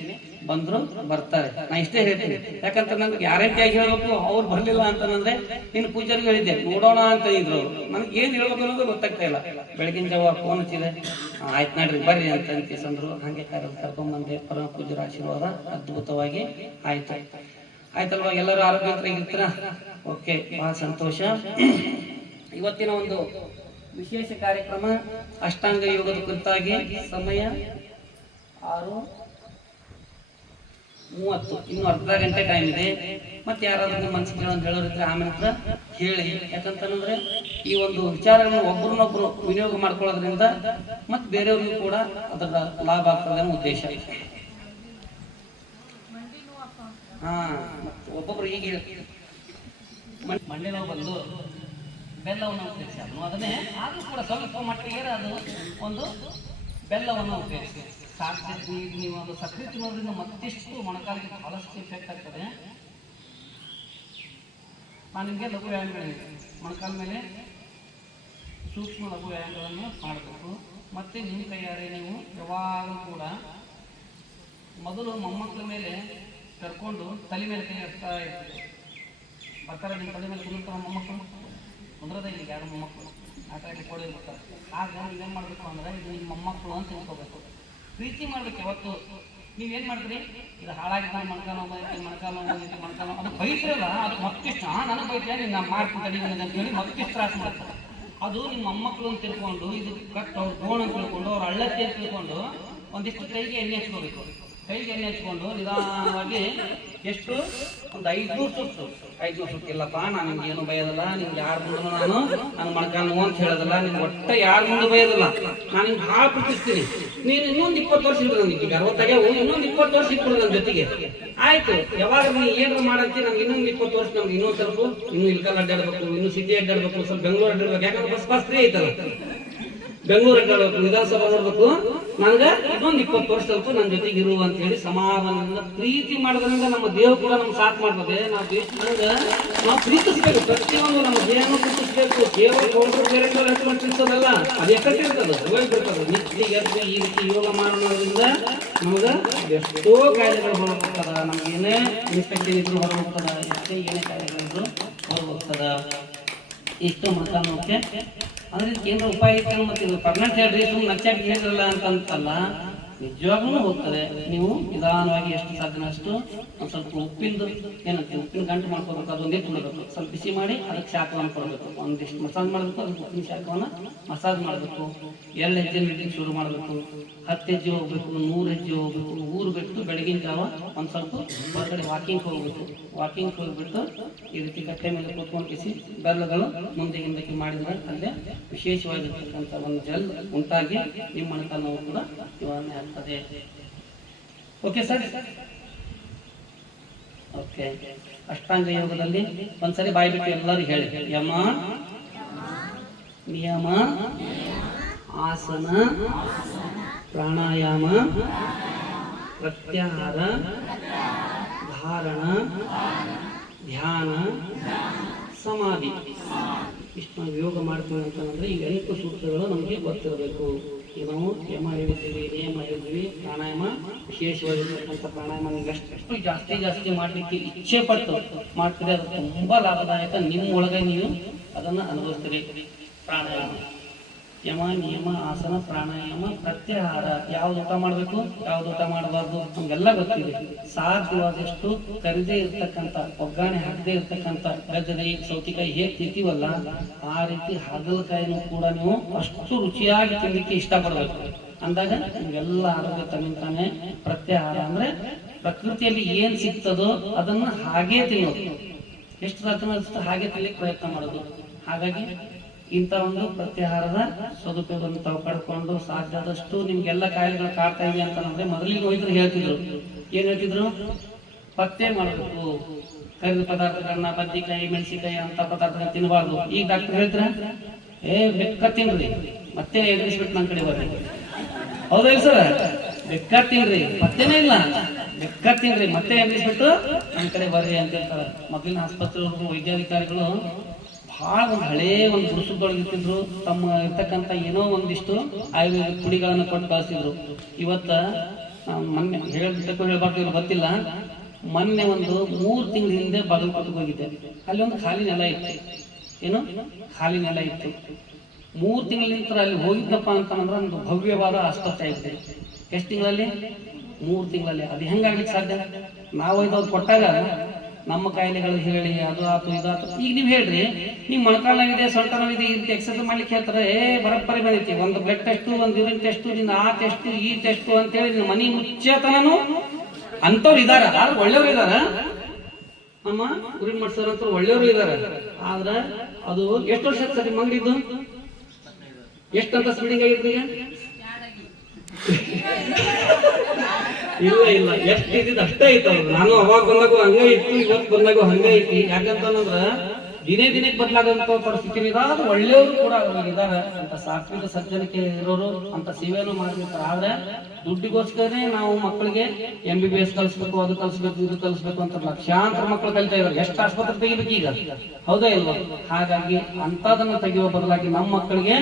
ಬಂದ್ರು ಬರ್ತಾರೆ. ನಾ ಇಷ್ಟೇ ಹೇಳ್ತೀನಿ, ಯಾಕಂತ ನನ್ಗೆ ಗ್ಯಾರಂಟಿಯಾಗಿ ಹೇಳ್ಬೇಕು. ಅವ್ರು ಬರ್ಲಿಲ್ಲ ಅಂತಂದ್ರೆ ನಿನ್ನ ಪೂಜಾರಿಗೆ ಹೇಳಿದ್ದೆ ನೋಡೋಣ ಅಂತ ಇದ್ರು. ನನ್ಗೆ ಏನ್ ಹೇಳ್ಬೇಕು ಅನ್ನೋದು ಗೊತ್ತಾಗ್ತಾ ಇಲ್ಲ. ಬೆಳಗಿನ ಜಾವ ಫೋನ್ ಹಚ್ಚಿದೆ, ಆಯ್ತು ನಡ್ರಿ ಬರ್ರಿ ಅಂತ ಅಂತಿಸಂದ್ರು. ಹಂಗೆ ಕರ್ಕೊಂಡ್ಬಂದೆ. ಪರಮ ಪೂಜರ ಆಶೀರ್ವಾದ ಅದ್ಭುತವಾಗಿ ಆಯ್ತಲ್ವಾ? ಎಲ್ಲರೂ ಆರೋಗ್ಯವಂತರಾಗಿರ್ತೀರ? ಓಕೆ, ಬಹಳ ಸಂತೋಷ. ಇವತ್ತಿನ ಒಂದು ವಿಶೇಷ ಕಾರ್ಯಕ್ರಮ ಅಷ್ಟಾಂಗ ಯೋಗದ ಕುರಿತಾಗಿ. ಸಮಯ 6:30, ಇನ್ನು ಅರ್ಧ ಗಂಟೆ ಟೈಮ್ ಇದೆ. ಮತ್ತೆ ಯಾರಾದ್ರೂ ನಿಮ್ಮ ಮನಸ್ಸಿಗೆ ಹೇಳೋರಿದ್ರೆ ಆಮೇಲೆ ಹತ್ರ ಹೇಳಿ. ಯಾಕಂತಂದ್ರೆ ಈ ಒಂದು ವಿಚಾರಗಳನ್ನು ಒಬ್ಬರನ್ನೊಬ್ರು ವಿನಿಯೋಗ ಮಾಡ್ಕೊಳ್ಳೋದ್ರಿಂದ ಮತ್ತೆ ಬೇರೆಯವ್ರಿಗೂ ಕೂಡ ಅದರ ಲಾಭ ಆಗ್ತದೆ ಅನ್ನೋ ಉದ್ದೇಶ. ಒಬ್ಬೊಬ್ರು ಈಗ ಮಂಡಿ ನೋವು ಬಂದು ಬೆಲ್ಲವನ್ನು ಉಪಯೋಗಿಸಿ ಅದನ್ನೇ, ಆದ್ರೂ ಕೂಡ ಸ್ವಲ್ಪ ಮಟ್ಟಿಗೆ ಅದು ಒಂದು ಬೆಲ್ಲವನ್ನು ಉಪಯೋಗಿಸಿ ಸಾಕು. ನೀವು ಅದು ಸಕ್ಕರೆ ತಿನ್ನೋದ್ರಿಂದ ಮತ್ತಿಷ್ಟು ಮೊಣಕಾಲಿಗೆ ಬಹಳಷ್ಟು ಎಫೆಕ್ಟ್ ಆಗ್ತದೆ. ನಾನು ನಿಮಗೆ ಲಘು ವ್ಯಾಯಾಮಗಳಿವೆ, ಮೊಣಕಾಲ ಮೇಲೆ ಸೂಕ್ಷ್ಮ ಲಘು ವ್ಯಾಯಾಮಗಳನ್ನು ಮಾಡಬೇಕು. ಮತ್ತು ನಿಮ್ಮ ಕೈಯಾರೆ ನೀವು ಯಾವಾಗಲೂ ಕೂಡ ಮೊದಲು ಮೊಮ್ಮಕ್ಕಳ ಮೇಲೆ ಕರ್ಕೊಂಡು ತಲೆ ಮೇಲೆ ಕೈ ಹಚ್ತಾ ಇರ್ತೀವಿ. ಬರ್ತಾರೆ ನಿಮ್ಮ ತಲೆ ಮೇಲೆ ಕುಂದಿರ್ತಾರೆ ಮೊಮ್ಮಕ್ಕಳು, ಕುಂದ್ರದ ಇಲ್ಲಿ ಯಾರು ಮೊಮ್ಮಕ್ಕಳು ಆಟ ಆಡ್ಲಿಕ್ಕೆ ಹೊಡೆದ್ಬಿಡ್ತಾರೆ. ಆಗ ನೀವೇನು ಮಾಡಬೇಕು ಅಂದ್ರೆ ಇದು ನಿಮ್ಮ ಮೊಮ್ಮಕ್ಕಳು ಅಂತ ತಿಳ್ಕೊಬೇಕು, ಪ್ರೀತಿ ಮಾಡ್ಬೇಕು. ಯಾವತ್ತು ನೀವೇನು ಮಾಡಿದ್ರಿ, ಇದು ಹಾಳಾಗಿ ನಾನು ಮಣ್ಕಾಲ ಅದು ಬೈತ್ರಲ್ಲ, ಅದು ಮತ್ತಿಷ್ಟ ನನಗೆ ಬೈತೆ ನೀನು ಮಾಡ್ತೀನಿ ಅಂತೇಳಿ ಮತ್ತಿಷ್ಟು ತ್ರಾಸ ಮಾಡ್ತಾರೆ. ಅದು ನಿಮ್ಮ ಮೊಮ್ಮಕ್ಕಳು ಅಂತ ತಿಳ್ಕೊಂಡು ಇದು ಕಟ್ ಅವ್ರ ಗೋಣ ಅಂತ ತಿಳ್ಕೊಂಡು ಅವ್ರ ಹಳ್ಳಕ್ಕೆ ಅಂತ ತಿಳ್ಕೊಂಡು ಒಂದಿಷ್ಟು ಕೈಗೆ ಎಣ್ಣೆ ಹಚ್ಕೋಬೇಕು. ಕೈಗೆ ಎಣ್ಣೆ ಹಚ್ಕೊಂಡು ನಿಧಾನವಾಗಿ ಎಷ್ಟು ಒಂದು 500 ಸುತ್ತು 500 ಸುತ್ತಿಲ್ಲಪ್ಪ, ನಾನು ನಿಮ್ಗೆ ಏನು ಬೈಯೋದಲ್ಲ, ನಿಮ್ಗೆ ಯಾರ ಮುಂದೆ ನಾನು ಮಣ್ಕಾಲ ನೋವು ಅಂತ ಹೇಳೋದಲ್ಲ, ನಿಮ್ಗೆ ಒಟ್ಟೆ ಯಾರ ಮುಂದೆ ಬೈಯೋದಲ್ಲ, ನಾನು ನಿಮ್ಗೆ ಭಾಳ ಪ್ರೀತಿಸ್ತೀನಿ. ನೀನು ಇನ್ನೊಂದು 20 ವರ್ಷ ಇರ್ತದೆ, ನನಗೆ ಈಗ 60 ಇನ್ನೊಂದು 20 ವರ್ಷ ಇಟ್ಕೊಡು ನನ್ನ ಜೊತೆಗೆ. ಆಯ್ತು, ಯಾವಾಗ ನೀವು ಏನಾರು ಮಾಡಂತಿ, ನಮ್ಗೆ ಇನ್ನೊಂದು 20 ವರ್ಷ, ನಮ್ಗೆ ಇನ್ನೊಂದು ಸ್ವಲ್ಪ ಇನ್ನೂ ಇಲ್ಕಲ್ ಅಡ್ಡಾಡ್ಬೇಕು, ಇನ್ನೂ ಸಿಟಿ ಅಡ್ಡಾಡ್ಬೇಕು, ಸ್ವಲ್ಪ ಬೆಂಗಳೂರು ಅಡ್ಡಾಡ್ಬೇಕು. ಯಾಕಂದ್ರೆ ಬಸ್ ಫ್ರೀ ಐತಲ್ಲ, ಬೆಂಗಳೂರು ಅಡ್ಡಾಡ್ಬೇಕು, ವಿಧಾನಸಭಾ ನೋಡ್ಬೇಕು. ನನಗೆ ಇನ್ನೊಂದು 20 ವರ್ಷ ಸ್ವಲ್ಪ ನನ್ನ ಜೊತೆಗೆ ಇರು ಅಂತ ಹೇಳಿ ಸಮಾಧಾನದಿಂದ ಪ್ರೀತಿ ಮಾಡೋದ್ರಿಂದ ನಮ್ಮ ದೇಹ ಕೂಡ ನಮ್ಗೆ ಸಾಥ್ ಮಾಡ್ತದೆ. ನಾವು ದೇಶದಾಗ ನಾವು ಪ್ರೀತಿಸ್ಬೇಕು, ಪ್ರತಿಯೊಂದು ನಮ್ಮ ದೇಹನೂ ಪ್ರೀತಿಸ್ಬೇಕು. ಕೇವಲ ಬೇರೆ ಪ್ರೀತಿಸೋದಲ್ಲ, ಅದು ಎಫೆಕ್ಟಿರ್ತದೆ, ಹೋಗ್ಬಿಡ್ತದೆ. ನಿತ್ಯ ಎದ್ದು ಈ ರೀತಿ ಯೋಗ ಮಾಡೋದ್ರಿಂದ ನಮ್ಗೆ ಎಷ್ಟೋ ಕಾಯಿಲೆಗಳು ಹೊರಗೋಗ್ತದ, ನಮ್ಗೆ ಏನೇ ಇನ್ಫೆಕ್ಷನ್ ಇದ್ರು ಹೊರಗೋಗ್ತದ, ಎಷ್ಟೇ ಏನೇ ಕಾಯಿಲೆಗಳಿದ್ರು ಹೊರಗೋಗ್ತದ. ಇಷ್ಟು ಮಾತಾಡೋಕೆ ಅಂದ್ರೆ ಕೇಂದ್ರ ಉಪಾಯ ಐತೆ. ಮತ್ತೆ ಇದು ಪರ್ಮನೆಂಟ್ ಹೇಳ್ರಿ, ಸುಮ್ಮನೆ ನಚ್ಚಾಗಿ ಹೇಳಿರಲ್ಲ ಅಂತಲ್ಲ, ನಿಜವಾಗ್ಲೂ ಹೋಗ್ತದೆ. ನೀವು ನಿಧಾನವಾಗಿ ಎಷ್ಟು ಸಾಧ್ಯನ ಅಷ್ಟು ಒಂದು ಸ್ವಲ್ಪ ಉಪ್ಪಿಂದು ಏನಂತೆ ಉಪ್ಪಿನ ಗಂಟು ಮಾಡ್ಕೋಬೇಕು, ಅದೊಂದೇ ತುಳಬೇಕು. ಸ್ವಲ್ಪ ಬಿಸಿ ಮಾಡಿ ಅದಕ್ಕೆ ಶಾಖವನ್ನು ಕೊಡಬೇಕು, ಒಂದಿಷ್ಟು ಮಸಾಜ್ ಮಾಡಬೇಕು. ಅದಕ್ಕೆ ಉಪ್ಪಿನ ಶಾಖವನ್ನು ಮಸಾಜ್ ಮಾಡಬೇಕು. 2 ಹೆಜ್ಜೆ ನಡೀಲಿಕ್ಕೆ ಶುರು ಮಾಡಬೇಕು, 10 ಹೆಜ್ಜೆ ಹೋಗ್ಬೇಕು, 100 ಹೆಜ್ಜೆ ಹೋಗ್ಬೇಕು. ಊರು ಬಿಟ್ಟು ಬೆಳಗಿನ ಜಾವ ಒಂದು ಸ್ವಲ್ಪ ಹೊರಗಡೆ ವಾಕಿಂಗ್ ಹೋಗ್ಬೇಕು. ವಾಕಿಂಗ್ ಹೋಗ್ಬಿಟ್ಟು ಈ ರೀತಿ ಕಟ್ಟೆ ಮೇಲೆ ಕೂತ್ಕೊಂಡು ಕಿಸಿ ಬೆರಳುಗಳು ಮುಂದೆ ಹಿಂದಕ್ಕೆ ಮಾಡಿದರೆ ಅಲ್ಲೇ ವಿಶೇಷವಾಗಿರ್ತಕ್ಕಂಥ ಒಂದು ಜಲ್ ಉಂಟಾಗಿ ನಿಮ್ಮ ಮೊಣಕಾಲು ನೋವು ಕೂಡ ನಿವಾರಣೆ ಆಗ್ತದೆ. Okay sir, okay. ಅಷ್ಟಾಂಗ ಯೋಗದಲ್ಲಿ ಒಂದ್ಸರಿ ಬಾಯಿ ಬಿಟ್ಟು ಎಲ್ಲರೂ ಹೇಳಿ, ಯಮ ನಿಯಮ ಆಸನ ಪ್ರಾಣಾಯಾಮ ಪ್ರತ್ಯಾಹಾರ ಧಾರಣ ಧ್ಯಾನ ಸಮಾಧಿ ಇಷ್ಟು ನಾವು ಯೋಗ ಮಾಡ್ತೀವಿ ಅಂತಂದ್ರೆ ಈ 8 ಸೂತ್ರಗಳು ನಮಗೆ ಗೊತ್ತಿರಬೇಕು. ಈಗ ನಾವು ಯಮ ಹೇಳಿದ್ದೀವಿ, ನಿಯಮ ಹೇಳಿದ್ವಿ, ಪ್ರಾಣಾಯಾಮ ವಿಶೇಷವಾಗಿರ್ತಕ್ಕಂಥ ಪ್ರಾಣಾಯಾಮ ಎಷ್ಟು ಜಾಸ್ತಿ ಮಾಡಲಿಕ್ಕೆ ಇಚ್ಛೆ ಪಟ್ಟು ಮಾಡ್ತೀರಿ, ಅದು ತುಂಬ ಲಾಭದಾಯಕ. ನಿಮ್ಮೊಳಗೆ ನೀವು ಅದನ್ನು ಅನುಭವಿಸ್ತೀರಿ. ಪ್ರಾಣಾಯಾಮ ಯಮ ನಿಯಮ ಆಸನ ಪ್ರಾಣಾಯಾಮ ಪ್ರತ್ಯಾಹಾರ, ಯಾವ್ದು ಊಟ ಮಾಡಬೇಕು ಯಾವ್ದು ಊಟ ಮಾಡಬಾರ್ದು ನಮ್ಗೆಲ್ಲ ಗೊತ್ತಿದೆ. ಸಾಧ್ಯವಾದಷ್ಟು ಕರಿದೇ ಇರ್ತಕ್ಕಂಥ, ಒಗ್ಗರಣೆ ಹಾಕದೇ ಇರ್ತಕ್ಕಂಥ ಗಜರಿ ಸೌತಿಕಾಯಿ ಹೇಗೆ ತಿಂತೀವಲ್ಲ ಆ ರೀತಿ ಹಾಗಲಕಾಯಿನೂ ಕೂಡ ನೀವು ಅಷ್ಟು ರುಚಿಯಾಗಿ ತಿನ್ನಲಿಕ್ಕೆ ಇಷ್ಟಪಡಬೇಕು. ಅಂದಾಗ ನಿಮ್ಗೆಲ್ಲ ಆರೋಗ್ಯ ತಗೊಂತಾನೆ. ಪ್ರತ್ಯಾಹಾರ ಅಂದ್ರೆ ಪ್ರಕೃತಿಯಲ್ಲಿ ಏನ್ ಸಿಗ್ತದೋ ಅದನ್ನ ಹಾಗೇ ತಿನ್ನೋದು, ಎಷ್ಟು ಸಾಧ್ಯ ಹಾಗೆ ತಿನ್ನಲಿಕ್ಕೆ ಪ್ರಯತ್ನ ಮಾಡೋದು. ಹಾಗಾಗಿ ಇಂಥ ಒಂದು ಪ್ರತ್ಯಾಹಾರದ ಸದುಪಯೋಗವನ್ನು ತಾವು ಪಡ್ಕೊಂಡು ಸಾಧ್ಯದಷ್ಟು ನಿಮ್ಗೆಲ್ಲ ಕಾಯಿಲೆಗಳು ಕಾಡ್ತಾ ಇದೆ ಅಂತಂದ್ರೆ ಮೊದಲಿಗೆ ಹೋಗಿದ್ರು ಹೇಳ್ತಿದ್ರು, ಏನ್ ಹೇಳ್ತಿದ್ರು, ಪತ್ತೆ ಮಾಡಬೇಕು, ಕರಿದ ಪದಾರ್ಥಗಳನ್ನ ಬದ್ನಿಕಾಯಿ ಮೆಣಸಿಕಾಯಿ ಅಂತ ಪದಾರ್ಥಗಳನ್ನ ತಿನ್ನಬಾರ್ದು. ಈಗ ಡಾಕ್ಟರ್ ಹೇಳ್ತೀರ, ಬೆಕ್ಕ ತಿನ್ರಿ, ಮತ್ತೆ ಎದುರಿಸ್ಬಿಟ್ಟು ನನ್ನ ಕಡೆ ಬರ್ರಿ. ಹೌದಲ್ಲ ಸರ್, ಬೆಕ್ಕ ತಿನ್ರಿ, ಪತ್ತೇನೇ ಇಲ್ಲ, ಬೆಕ್ಕ ತಿನ್ರಿ ಮತ್ತೆ ಎದುರಿಸ್ಬಿಟ್ಟು ನನ್ನ ಕಡೆ ಬರ್ರಿ ಅಂತ ಹೇಳ್ತಾರೆ. ಮೊದಲಿನ ಆಸ್ಪತ್ರೆ ವೈದ್ಯಾಧಿಕಾರಿಗಳು ಭಾಳ ಒಂದು ಹಳೇ ಒಂದು ಗುಡಿಸದೊಳಗಿರ್ತಿದ್ರು, ತಮ್ಮ ಇರ್ತಕ್ಕಂಥ ಏನೋ ಒಂದಿಷ್ಟು ಆಯುರ್ವೇದ ಪುಡಿಗಳನ್ನು ಕೊಟ್ಟು ಕಳಿಸಿದ್ರು. ಇವತ್ತ ಮೊನ್ನೆ ಹೇಳ್ಬಾರ್ದು ಗೊತ್ತಿಲ್ಲ, ಮೊನ್ನೆ ಒಂದು 3 ತಿಂಗಳ ಹಿಂದೆ ಬಾಗಲಕೋಟೆಗೆ ಹೋಗಿದ್ದೆ. ಅಲ್ಲಿ ಒಂದು ಖಾಲಿ ನೆಲ ಇತ್ತು, ಏನು ಖಾಲಿ ನೆಲ ಇತ್ತು. 3 ತಿಂಗಳ ನಂತರ ಅಲ್ಲಿ ಹೋಗಿದ್ದಪ್ಪ ಅಂತಂದ್ರೆ ಒಂದು ಭವ್ಯವಾದ ಆಸ್ಪತ್ರೆ ಐತೆ. ಎಷ್ಟು ತಿಂಗಳಲ್ಲಿ? 3 ತಿಂಗಳಲ್ಲಿ. ಅದು ಹೆಂಗಾಗ್ಲಿಕ್ಕೆ ಸಾಧ್ಯ? ನಾವು ಇದವ್ರು ಕೊಟ್ಟಾಗ ನಮ್ಮ ಕಾಯಿಲೆಗಳು ಹೇಳಿ ಅದು ಆತು ಇದಾತು. ಈಗ ನೀವು ಹೇಳ್ರಿ, ನಿಮ್ ಮೊಣಕಾಲಾಗಿದೆ ಸೊಂಟ ನೋವಿದೆ ಈ ರೀತಿ ಎಕ್ಸರ್ಸೈಸ್ ಮಾಡ್ಲಿಕ್ಕೆ ಹೇಳ್ತಾರೆ, ಬರೋಬ್ಬರಿ ಬಂದೈತಿ. ಒಂದು ಬ್ಲಡ್ ಟೆಸ್ಟು, ಒಂದು ಯೂರಿನ್ ಟೆಸ್ಟು, ನಿನ್ನ ಆ ಟೆಸ್ಟು ಈ ಟೆಸ್ಟು ಅಂತೇಳಿ ನಿನ್ನ ಮನಿ ಮುಚ್ಚತನೂ ಅಂತವ್ರು ಇದಾರ. ಆದ್ರೆ ಒಳ್ಳೆಯವ್ರು ಇದಾರ, ನಮ್ಮ ಯೂರಿನ್ ಮಾಡ್ಸೋರು ಅಂತ ಒಳ್ಳೆಯವರು ಇದಾರೆ. ಆದ್ರೆ ಅದು ಎಷ್ಟು ವರ್ಷ ಸರಿ ಮಂಗಿದ್ದು, ಎಷ್ಟಂತ ಸ್ಪೀಡಿಂಗ್ ಆಗಿರ್ತೀಗ? ಇಲ್ಲ ಎಷ್ಟು ಇದ್ದಿದ್ದು ಅಷ್ಟೇ ಐತೆ. ನಾನು ಅವಾಗ ಬಂದಾಗೂ ಹಂಗ ಇತ್ತು, ಇವತ್ತು ಬಂದಾಗೂ ಹಂಗ ಐತಿ. ಯಾಕಂತಂದ್ರ ದಿನಕ್ಕೆ ಬದಲಾಗಂತ ಪರಿಸ್ಥಿತಿ ಇದಾದ ಒಳ್ಳೆಯವರು ಕೂಡ ಇದಾರೆ. ಅಂತ ಸಾತ್ವಿಕ ಸಜ್ಜನಿಕೆ ಇರೋರು ಅಂತ ಸೇವೆಯನ್ನು ಮಾಡಿರ್ತಾರೆ. ಆದ್ರೆ ದುಡ್ಡಿಗೋಸ್ಕರನೇ ನಾವು ಮಕ್ಕಳಿಗೆ MBBS ಕಲಿಸ್ಬೇಕು, ಅದು ಕಲಿಸ್ಬೇಕು, ಇದು ಕಲಿಸ್ಬೇಕು ಅಂತ ಲಕ್ಷಾಂತರ ಮಕ್ಕಳು ಕಲಿತಾ ಇದಾರೆ. ಎಷ್ಟು ಆಸ್ಪತ್ರೆ ತೆಗಿಬೇಕು ಈಗ, ಹೌದಾ ಇಲ್ವಾ? ಹಾಗಾಗಿ ಅಂತದನ್ನ ತೆಗೆಯುವ ಬದಲಾಗಿ ನಮ್ಮ ಮಕ್ಕಳಿಗೆ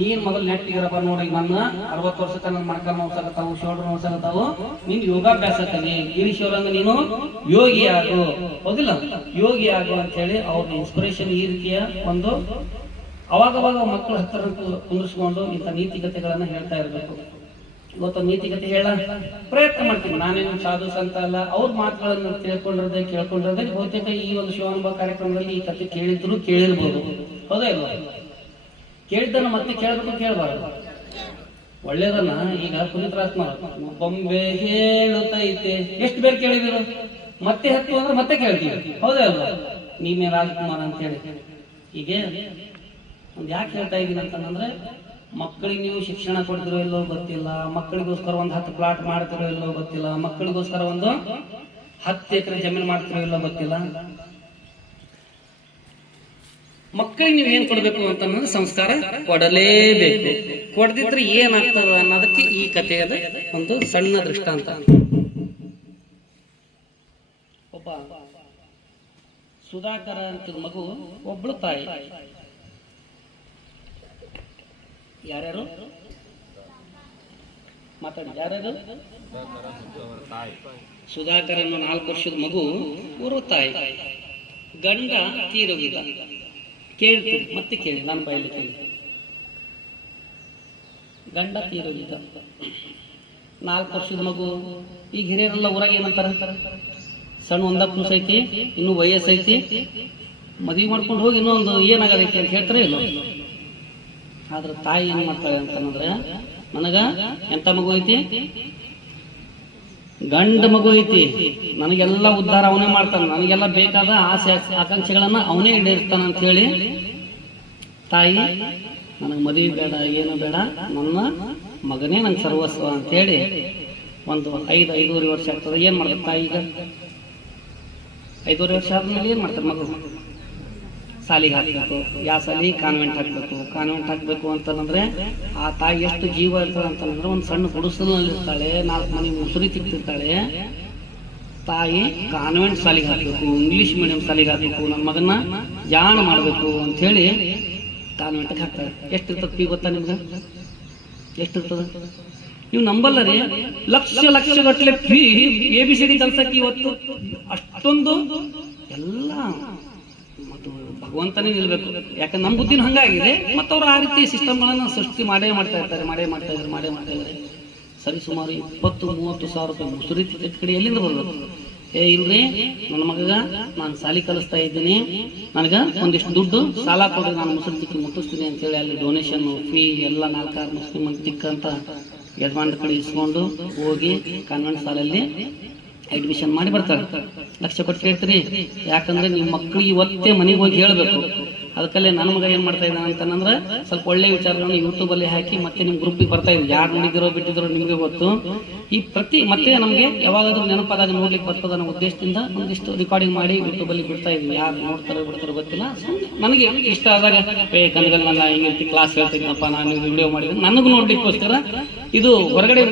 ನೀನ್ ಮೊದಲು ನೆಟ್ಟಿಗಿರಪ್ಪ, ನೋಡಿ ನನ್ನ 60 ವರ್ಷಕ್ಕೆ ನನ್ನ ಮಕ್ಕಳು ನೋಡ್ಸಕತ್ತಾವು, ಶೋಲ್ಡರ್ ನೋಡ್ಸಕತ್ತಾವು, ನೀನ್ ಯೋಗಾಭ್ಯಾಸ ಕಲಿ, ಗಿರೀಶ್ವರಂಗ ನೀನು ಯೋಗಿ ಆಗು, ಹೌದಿಲ್ಲ ಯೋಗಿ ಆಗು ಅಂತ ಹೇಳಿ ಅವ್ರ ಇನ್ಸ್ಪಿರೇಷನ್ ಈ ರೀತಿಯ ಒಂದು ಅವಾಗವಾಗ ಮಕ್ಕಳ ಹತ್ತಿರ ಕುಂದಿಸ್ಕೊಂಡು ಇಂಥ ನೀತಿಕತೆಗಳನ್ನ ಹೇಳ್ತಾ ಇರಬೇಕು. ಇವತ್ತು ನೀತಿಕತೆ ಹೇಳ ಪ್ರಯತ್ನ ಮಾಡ್ತೀನಿ. ನಾನೇನು ಸಾಧು ಸಂತ ಅಲ್ಲ. ಅವ್ರ ಮಾತುಗಳನ್ನು ಕೇಳ್ಕೊಂಡಿರೋದೇ ಬಹುತೇಕ ಈ ಒಂದು ಶಿವಾನುಭವ ಕಾರ್ಯಕ್ರಮದಲ್ಲಿ ಈ ಕತೆ ಕೇಳಿದ್ರು ಕೇಳಿರ್ಬೋದು. ಹೌದಾ ಇಲ್ವಾ? ಕೇಳಿದ್ದನ್ನ ಮತ್ತೆ ಕೇಳಬಾರ್ದು. ಒಳ್ಳೇದನ್ನ ಈಗ ಪುನೀತ್ ರಾಜ್ಕುಮಾರ್ ಬೊಂಬೆ ಹೇಳುತ್ತೈತೆ ಎಷ್ಟು ಬೇರೆ ಕೇಳಿದಿರು, ಮತ್ತೆ ಹತ್ತು ಅಂದ್ರೆ ಮತ್ತೆ ಕೇಳ್ತೀವಿ. ಹೌದಾ ಅಲ್ವಾ? ನೀವೇ ರಾಜ್ಕುಮಾರ್ ಅಂತ ಹೇಳಿ ಹೀಗೆ ಒಂದು ಯಾಕೆ ಹೇಳ್ತಾ ಇದ್ದೀನಿ ಅಂತಂದ್ರೆ, ಮಕ್ಕಳಿಗೆ ನೀವು ಶಿಕ್ಷಣ ಕೊಡ್ತಿರೋ ಇಲ್ಲೋ ಗೊತ್ತಿಲ್ಲ, ಮಕ್ಕಳಿಗೋಸ್ಕರ ಒಂದು 10 ಪ್ಲಾಟ್ ಮಾಡ್ತಿರೋ ಇಲ್ಲೋ ಗೊತ್ತಿಲ್ಲ, ಮಕ್ಕಳಿಗೋಸ್ಕರ ಒಂದು 10 ಎಕರೆ ಜಮೀನು ಮಾಡ್ತಿರೋ ಇಲ್ಲೋ ಗೊತ್ತಿಲ್ಲ. ಮಕ್ಕಳಿಗೆ ನೀವು ಏನ್ ಕೊಡ್ಬೇಕು ಅಂತಂದ್ರೆ ಸಂಸ್ಕಾರ ಕೊಡಲೇಬೇಕು. ಕೊಡದಿದ್ರೆ ಏನಾಗ್ತದ ಅನ್ನೋದಕ್ಕೆ ಈ ಕಥೆಯದ ಒಂದು ಸಣ್ಣ ದೃಷ್ಟಾಂತ. ಒಬ್ಬ ಸುಧಾಕರ ಅಂತ ಮಗು, ಒಬ್ಳು ತಾಯಿ. ಯಾರ್ಯಾರು ಮಾತಾಡಿ? ಯಾರ್ಯಾರು? ಸುಧಾಕರ್ ಅನ್ನೋ 4 ವರ್ಷದ ಮಗು, ಊರು ತಾಯಿ. ಗಂಡ ತೀರೋಗಿದ್ದ. ಕೇಳ್ತೀರಿ ಮತ್ತೆ ಕೇಳಿ, ನನ್ನ ಬಾಯಲ್ಲಿ ಕೇಳಿ. ಗಂಡ ತೀರೋಗಿದ್ದ, 4 ವರ್ಷದ ಮಗು. ಈಗ ಹಿರಿಯರೆಲ್ಲ ಊರಾಗ ಏನಂತಾರ, ಸಣ್ಣ 1 ಕೂಸ ಐತಿ, ಇನ್ನೂ ವಯಸ್ಸೈತಿ, ಮದುವೆ ಮಾಡ್ಕೊಂಡು ಹೋಗಿ ಇನ್ನೊಂದು ಏನಾಗದೈತಿ ಅಂತ ಹೇಳ್ತಾರೆ ಇಲ್ಲ. ಆದ್ರೆ ತಾಯಿ ಏನ್ ಮಾಡ್ತಾಳೆ ಅಂತಂದ್ರೆ, ನನಗ ಎಂತ ಮಗು ಐತಿ? ಗಂಡ ಮಗು ಐತಿ, ನನಗೆಲ್ಲ ಉದ್ಧಾರ ಅವನೇ ಮಾಡ್ತಾನ, ನನಗೆಲ್ಲ ಬೇಕಾದ ಆಸೆ ಆಕಾಂಕ್ಷೆಗಳನ್ನ ಅವನೇ ಈಡೇರಿಸ್ತಾನ ಅಂತ ಹೇಳಿ ತಾಯಿ ನನಗೆ ಮದುವೆ ಬೇಡ, ಏನು ಬೇಡ, ನನ್ನ ಮಗನೇ ನಂಗೆ ಸರ್ವಸ್ವ ಅಂತ ಹೇಳಿ ಒಂದು 5-5.5 ವರ್ಷ ಆಗ್ತದೆ. ಏನ್ ಮಾಡ್ಬೇಕು ತಾಯಿ? ಈಗ 5.5 ವರ್ಷ ಆದ್ಮೇಲೆ ಏನ್ ಮಾಡ್ತಾರೆ ಮಗು? ಸಾಲಿಗೆ ಹಾಕ್ಬೇಕು. ಯಾವ ಸಾಲಿ? ಕಾನ್ವೆಂಟ್ ಹಾಕ್ಬೇಕು. ಕಾನ್ವೆಂಟ್ ಹಾಕ್ಬೇಕು ಅಂತಂದ್ರೆ ಆ ತಾಯಿ ಎಷ್ಟು ಜೀವ ಇರ್ತದೆ ಅಂತಂದ್ರೆ, ಒಂದು ಸಣ್ಣ ಗುಡಿಸಲಿನಲ್ಲಿ ಇರ್ತಾಳೆ, 4 ಮನೆ ಮುಸುರಿ ತಿಕ್ತಿರ್ತಾಳೆ. ತಾಯಿ ಕಾನ್ವೆಂಟ್ ಸಾಲಿಗೆ ಹಾಕ್ಬೇಕು, ಇಂಗ್ಲಿಷ್ ಮೀಡಿಯಂ ಸಾಲಿಗೆ ಹಾಕ್ಬೇಕು, ನನ್ನ ಮಗನ ಜಾಣ ಮಾಡ್ಬೇಕು ಅಂತ ಹೇಳಿ ಕಾನ್ವೆಂಟ್ಗೆ ಹಾಕ್ತಾಳೆ. ಎಷ್ಟಿರ್ತದ ಫೀ ಗೊತ್ತಾ ನಿಮ್ಗೆ? ಎಷ್ಟಿರ್ತದ? ನೀವು ನಂಬಲ್ಲ ರೀ, ಲಕ್ಷ ಗಟ್ಟಲೆ ಫೀ ABCD ಕಲ್ಸಕ್ಕೆ ಇವತ್ತು ಅಷ್ಟೊಂದು ಎಲ್ಲ ಭಗವಂತನೇ ನಿಲ್ಬೇಕು. ಯಾಕಂದ್ರೆ ನಮ್ಮ ಬುದ್ಧಿನೂ ಹಂಗಾಗಿದೆ. ಮತ್ತು ಅವ್ರು ಆ ರೀತಿ ಸಿಸ್ಟಮ್ಗಳನ್ನ ಸೃಷ್ಟಿ ಮಾಡೇ ಮಾಡ್ತಾ ಇದ್ದಾರೆ. ಸರಿ ಸುಮಾರು 20-30 ಸಾವಿರ ರೂಪಾಯಿ ಮುಸುರಿ ಕಡೆ ಎಲ್ಲಿಂದ ಬರ್ಬೇಕು? ಇಲ್ರಿ, ನನ್ನ ಮಗ ನಾನು ಸಾಲಿ ಕಲಿಸ್ತಾ ಇದ್ದೀನಿ, ನನಗ ಒಂದಿಷ್ಟು ದುಡ್ಡು ಸಾಲ ಕೊಡ್ರಿ, ನಾನು ಮುಸುರಿ ತಿಕ್ಕಿ ಮುಟ್ಟಿಸ್ತೀನಿ ಅಂತ ಹೇಳಿ ಅಲ್ಲಿ ಡೊನೇಷನ್ ಫೀ ಎಲ್ಲ 4-6 ಮುಸ್ಲಿಂ ತಿಕ್ಕಂತ ಯಜಮಾನ್ರ ಕಡೆ ಇಸ್ಕೊಂಡು ಹೋಗಿ ಕಾನ್ವೆಂಟ್ ಶಾಲೆಯಲ್ಲಿ ಅಡ್ಮಿಷನ್ ಮಾಡಿ ಬರ್ತಾರೆ. ಲಕ್ಷ ಕೊಟ್ಟು ಕೇಳ್ತೀರಿ. ಯಾಕಂದ್ರೆ ನಿಮ್ಮ ಮಕ್ಕಳಿಗೆ ಇವತ್ತೇ ಮನೆಗೆ ಹೋಗಿ ಹೇಳ್ಬೇಕು. ಅದಕ್ಕಲ್ಲೇ ನನ್ನ ಮಗ ಏನ್ ಮಾಡ್ತಾ ಇದ್ದಾನೆ ಅಂತಂದ್ರೆ, ಸ್ವಲ್ಪ ಒಳ್ಳೆ ವಿಚಾರಗಳನ್ನ ಯೂಟ್ಯೂಬ್ ಅಲ್ಲಿ ಹಾಕಿ ಮತ್ತೆ ನಿಮ್ ಗ್ರೂಪಿಗೆ ಬರ್ತಾ ಇದ್ರು. ಯಾರು ನೋಡಿದಿರೋ ಬಿಟ್ಟಿದ್ರು ನಿಮ್ಗೆ ಗೊತ್ತು. ಈ ಮತ್ತೆ ನಮ್ಗೆ ಯಾವಾಗಾದ್ರೂ ನೆನಪಾದಾಗ ನೋಡ್ಲಿಕ್ಕೆ ಬರ್ತದ ಅನ್ನೋ ಉದ್ದೇಶದಿಂದ ಒಂದಿಷ್ಟು ರೆಕಾರ್ಡಿಂಗ್ ಮಾಡಿ ಯೂಟ್ಯೂಬ್ ಅಲ್ಲಿ ಬಿಡ್ತಾ ಇದ್ವಿ. ಯಾರು ನೋಡ್ತಾರೋ ಬಿಡ್ತಾರೋ ಗೊತ್ತಿಲ್ಲ. ನನಗೆ ಇಷ್ಟ ಆದಾಗ ಕನಗಲ್ಲ ಈ ರೀತಿ ಕ್ಲಾಸ್ ಹೇಳ್ತಿದ್ನಪ್ಪ, ನಾನು ವಿಡಿಯೋ ಮಾಡಿದ್ರೆ ನನಗೂ ನೋಡ್ಲಿಕ್ಕೋಸ್ಕರ ಇದು ಹೊರಗಡೆ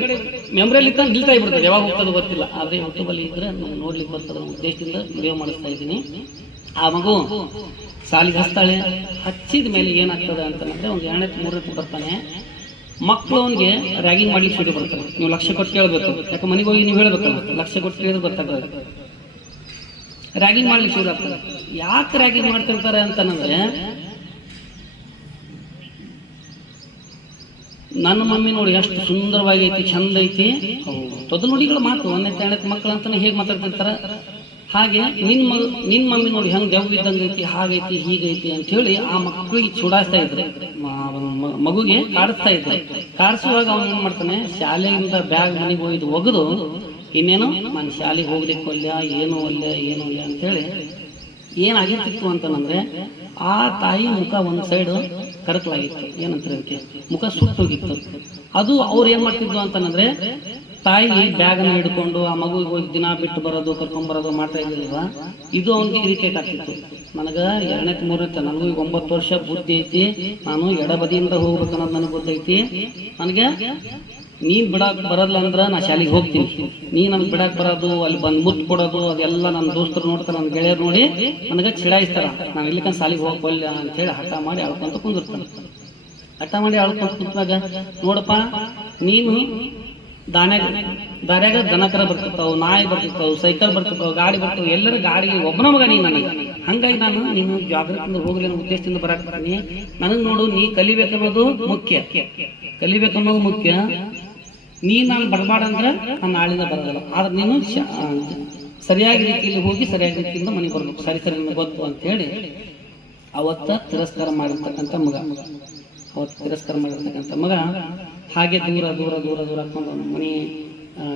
ಮೆಮೊರಿಯಲ್ಲಿ ನಿಲ್ತಾ ಇರ್ತದೆ, ಯಾವಾಗ ಹೋಗ್ತದೆ ಗೊತ್ತಿಲ್ಲ. ಆದ್ರೆ ಯೂಟ್ಯೂಬ್ ಅಲ್ಲಿ ಇದ್ರೆ ನಮ್ಗೆ ನೋಡ್ಲಿಕ್ಕೆ ಬರ್ತದ ಅನ್ನೋ ಉದ್ದೇಶದಿಂದ ವಿಡಿಯೋ ಮಾಡಿಸ್ತಾ ಇದ್ದೀನಿ. ಆ ಮಗು ಸಾಲಿಗೆ ಹಚ್ತಾಳೆ. ಹಚ್ಚಿದ ಮೇಲೆ ಏನಾಗ್ತದೆ ಅಂತಂದ್ರೆ, ಒಂದು 2-3 ಬರ್ತಾನೆ. ಮಕ್ಕಳು ಅವನಿಗೆ ರ್ಯಾಗಿಂಗ್ ಮಾಡ್ಲಿಕ್ಕೆ ಶುರು ಬರ್ತಾರೆ. ನೀವು ಲಕ್ಷ ಕೊಟ್ಟು ಕೇಳಬೇಕು, ಯಾಕೆ ಮನೆಗೆ ಹೋಗಿ ನೀವು ಹೇಳ್ಬೇಕಲ್ಲ, ಲಕ್ಷ ಕೊಟ್ಟು ಕೇಳಿದ್ರೆ ಗೊತ್ತಾಗ್ತದೆ. ರ್ಯಾಗಿಂಗ್ ಮಾಡ್ಲಿಕ್ಕೆ ಶುರು ಆಗ್ತದೆ. ಯಾಕೆ ರ್ಯಾಗಿಂಗ್ ಮಾಡ್ತಿರ್ತಾರೆ ಅಂತಂದ್ರೆ, ನನ್ನ ಮಮ್ಮಿ ನೋಡಿ ಎಷ್ಟು ಸುಂದರವಾಗಿ ಐತಿ, ಚಂದ ಐತಿ. ತೊದಲು ನುಡಿಗಳ ಮಾತು 1ನೇ ಮಕ್ಕಳು ಅಂತಾನೆ ಹೇಗೆ ಮಾತಾಡ್ತಿರ್ತಾರ, ಹಾಗೆ ನಿನ್ ಮಮ್ಮಿ ನೋಡಿ ಹೆಂಗ್ ದೆವ್ವ ಇದ್ದಂಗೆ ಐತಿ, ಹಾಗೈತಿ ಹೀಗೈತಿ ಅಂತ ಹೇಳಿ ಆ ಮಕ್ಕಳಿಗೆ ಚುಡಾಯಿಸ್ತಾ ಇದ್ರೆ, ಮಗುಗೆ ಕಾಡಿಸ್ತಾ ಇದ್ರೆ. ಕಾಡಿಸುವಾಗ ಅವನು ಏನ್ ಮಾಡ್ತಾನೆ, ಶಾಲೆಯಿಂದ ಬ್ಯಾಗ್ ಮನೆಗೆ ಹೋಗಿದ್ದು ಒಗೆದು ಇನ್ನೇನು ನಾನು ಶಾಲೆಗೆ ಹೋಗ್ಲಿಕ್ಕೆ ಒಲ್ಲೆ, ಏನು ಒಲ್ಲೆ ಅಂತ ಹೇಳಿ ಏನಾಗಿರ್ತಿತ್ತು ಅಂತಂದ್ರೆ, ಆ ತಾಯಿ ಮುಖ ಒಂದ್ ಸೈಡ್ ಕರಕಲಾಗಿತ್ತು, ಏನಂತಾರೆ ಅದಕ್ಕೆ, ಮುಖ ಸುಟ್ಟೋಗಿತ್ತು. ಅದು ಅವ್ರು ಏನ್ ಮಾಡ್ತಿದ್ರು ಅಂತಂದ್ರೆ, ತಾಯಿ ಬ್ಯಾಗ್ ಅನ್ನ ಹಿಡ್ಕೊಂಡು ಆ ಮಗುವಿಗೆ ಹೋಗಿ ದಿನ ಬಿಟ್ಟು ಬರೋದು, ಕರ್ಕೊಂಡ್ ಬರೋದು ಮಾಡ್ತಾ ಇದ್ದಿಲ್ವ. ಇದು ಅವ್ನಿಗೆ ಇರಿಟೇಟ್ ಆಗ್ತಿತ್ತು. ನನಗ 2-3 ನನಗೂ ಈಗ 9 ವರ್ಷ ಬುದ್ಧಿ ಐತಿ, ನಾನು ಎಡಬದಿಯಿಂದ ಹೋಗ್ಬೇಕು ಅನ್ನೋದು ನನಗೆ ಗೊತ್ತೈತಿ. ನನಗೆ ನೀನ್ ಬಿಡಾಕ್ ಬರಲ್ಲ ಅಂದ್ರ ನಾ ಶಾಲೆಗೆ ಹೋಗ್ತೀನಿ, ನೀ ನನ್ಗೆ ಬಿಡಾಕ್ ಬರೋದು, ಅಲ್ಲಿ ಬಂದ್ ಮುತ್ತು ಕೊಡೋದು ಅದೆಲ್ಲ ನನ್ನ ದೋಸ್ತರು ನೋಡ್ತಾರೆ, ನನ್ನ ಗೆಳೆಯರು ನೋಡಿ ನನಗ ಚಿಡಾಯಿಸ್ತಾರ. ನಾನು ಇಲ್ಲಿಕಂತ ಶಾಲೆಗೆ ಹೋಗ್ಬಲ್ಲ ಅಂತ ಹೇಳಿ ಹಠ ಮಾಡಿ ಅಳ್ಕೊಂತ ಕುಂದಿರ್ತಾನೆ. ಹಠ ಮಾಡಿ ಅಳ್ಕೊಂತ ಕುಂತಾಗ, ನೋಡಪ್ಪ ನೀನು ದಾರ್ಯಾಗ ದನಕರ ಬರ್ತಿರ್ತಾವ, ನಾಯಿ ಬರ್ತಿರ್ತಾವ, ಸೈಕಲ್ ಬರ್ತಿರ್ತಾವ, ಗಾಡಿ ಬರ್ತಾವ, ಎಲ್ಲರ ಗಾಡಿಗೆ ಒಬ್ಬನ ಮಗ ನೀನು ನನಗೆ. ಹಂಗಾಗಿ ನಾನು ನೀನು ಜಾಗೃತಿಯಿಂದ ಹೋಗ್ಲಿ ಅನ್ನೋ ಉದ್ದೇಶದಿಂದ ಬರಾಕ್ತೀನಿ. ನನಗೆ ನೋಡು, ನೀ ಕಲಿಬೇಕನ್ನೋದು ಮುಖ್ಯ, ಕಲಿಬೇಕನ್ನೋದು ಮುಖ್ಯ. ನಾನು ಬರಬೇಡ ಅಂದ್ರೆ ನಾನು ನಾಳಿಂದ ಬರೋದಿಲ್ಲ. ಆದ್ರೆ ನೀನು ಸರಿಯಾಗಿ ರೀತಿಯಲ್ಲಿ ಹೋಗಿ ಸರಿಯಾಗಿ ರೀತಿಯಿಂದ ಮನೆಗೆ ಬರ್ಬೇಕು. ಸರಿ ನನಗೆ ಗೊತ್ತು ಅಂತೇಳಿ ಅವತ್ತ ತಿರಸ್ಕಾರ ಮಾಡಿರ್ತಕ್ಕಂಥ ಮಗ, ಹಾಗೆ ದೂರ ದೂರ ದೂರ ದೂರ ಹಾಕೊಂಡು ಮನೆ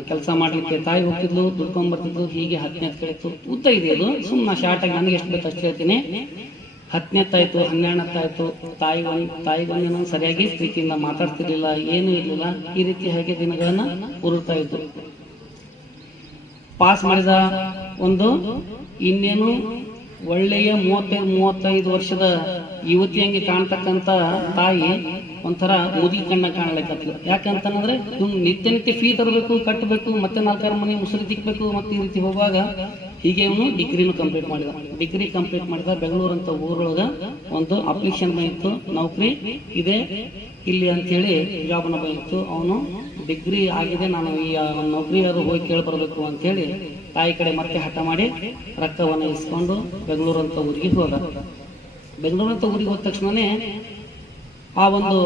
ಕೆಲಸ ಮಾಡ್ಲಿಕ್ಕೆ ತಾಯಿ ಹೋಗ್ತಿದ್ಲು, ದುಡ್ಕೊಂಡ್ ಬರ್ತಿದ್ಲು. ಹೀಗೆ 10ನೇ ಕಳೀತು. ಉದ್ದ ಇದೆ ಅದು, ಸುಮ್ಮನೆ ಶಾರ್ಟ್ ಆಗಿ ನನಗೆ ಎಷ್ಟು ಬೇಕು ಅಷ್ಟು ಹೇಳ್ತೀನಿ. 10ನೇತ್ತಾಯ್ತು, 12ನೇತ್ತಾಯ್ತು. ತಾಯಿಗೊಂದು ಸರಿಯಾಗಿ ಪ್ರೀತಿಯಿಂದ ಮಾತಾಡ್ತಿರ್ಲಿಲ್ಲ, ಏನೂ ಇರ್ಲಿಲ್ಲ. ಈ ರೀತಿ ಹಾಗೆ ದಿನಗಳನ್ನ ಉರುಳ್ತಾ ಇತ್ತು. ಪಾಸ್ ಮಾಡಿದ ಒಂದು ಇನ್ನೇನು ಒಳ್ಳೆಯ 30-35 ವರ್ಷದ ಯುವತಿಯಂಗೆ ಕಾಣ್ತಕ್ಕಂಥ ತಾಯಿ ಒಂಥರ ಮುದಿ ಕಣ್ಣ ಕಾಣಲಿಕ್ಕೆ. ಯಾಕಂತಂದ್ರೆ ನಿತ್ಯ ಫೀ ತರಬೇಕು, ಕಟ್ಟಬೇಕು, ಮತ್ತೆ 4 ಮನೆ ಮುಸುರಿ ತಿಕ್ಬೇಕು. ಮತ್ತೆ ಈ ರೀತಿ ಹೋಗುವಾಗ ಹೀಗೆ ಅವನು ಡಿಗ್ರಿನೂ ಕಂಪ್ಲೀಟ್ ಮಾಡಿದ. ಬೆಂಗಳೂರು ಅಂತ ಊರೊಳಗ ಒಂದು ಅಪ್ಲಿಕೇಶನ್ ಬಂದಿತ್ತು, ನೌಕರಿ ಇದೆ ಇಲ್ಲಿ ಅಂತೇಳಿ ಜಾಬ್ನ ಬಂದಿತ್ತು. ಅವನು ಡಿಗ್ರಿ ಆಗಿದೆ, ನಾನು ಈ ನೌಕರಿಯಾದ್ರು ಹೋಗಿ ಕೇಳ್ಬರ್ಬೇಕು ಅಂತೇಳಿ ತಾಯಿ ಕಡೆ ಮತ್ತೆ ಹಠ ಮಾಡಿ ರೊಕ್ಕವನ್ನು ಇಸ್ಕೊಂಡು ಬೆಂಗಳೂರು ಅಂತ ಊರಿಗೆ ಹೋದ. ಬೆಂಗಳೂರು ಅಂತ ಊರಿಗೆ ಹೋದ ತಕ್ಷಣನೇ ಆ ಒಂದು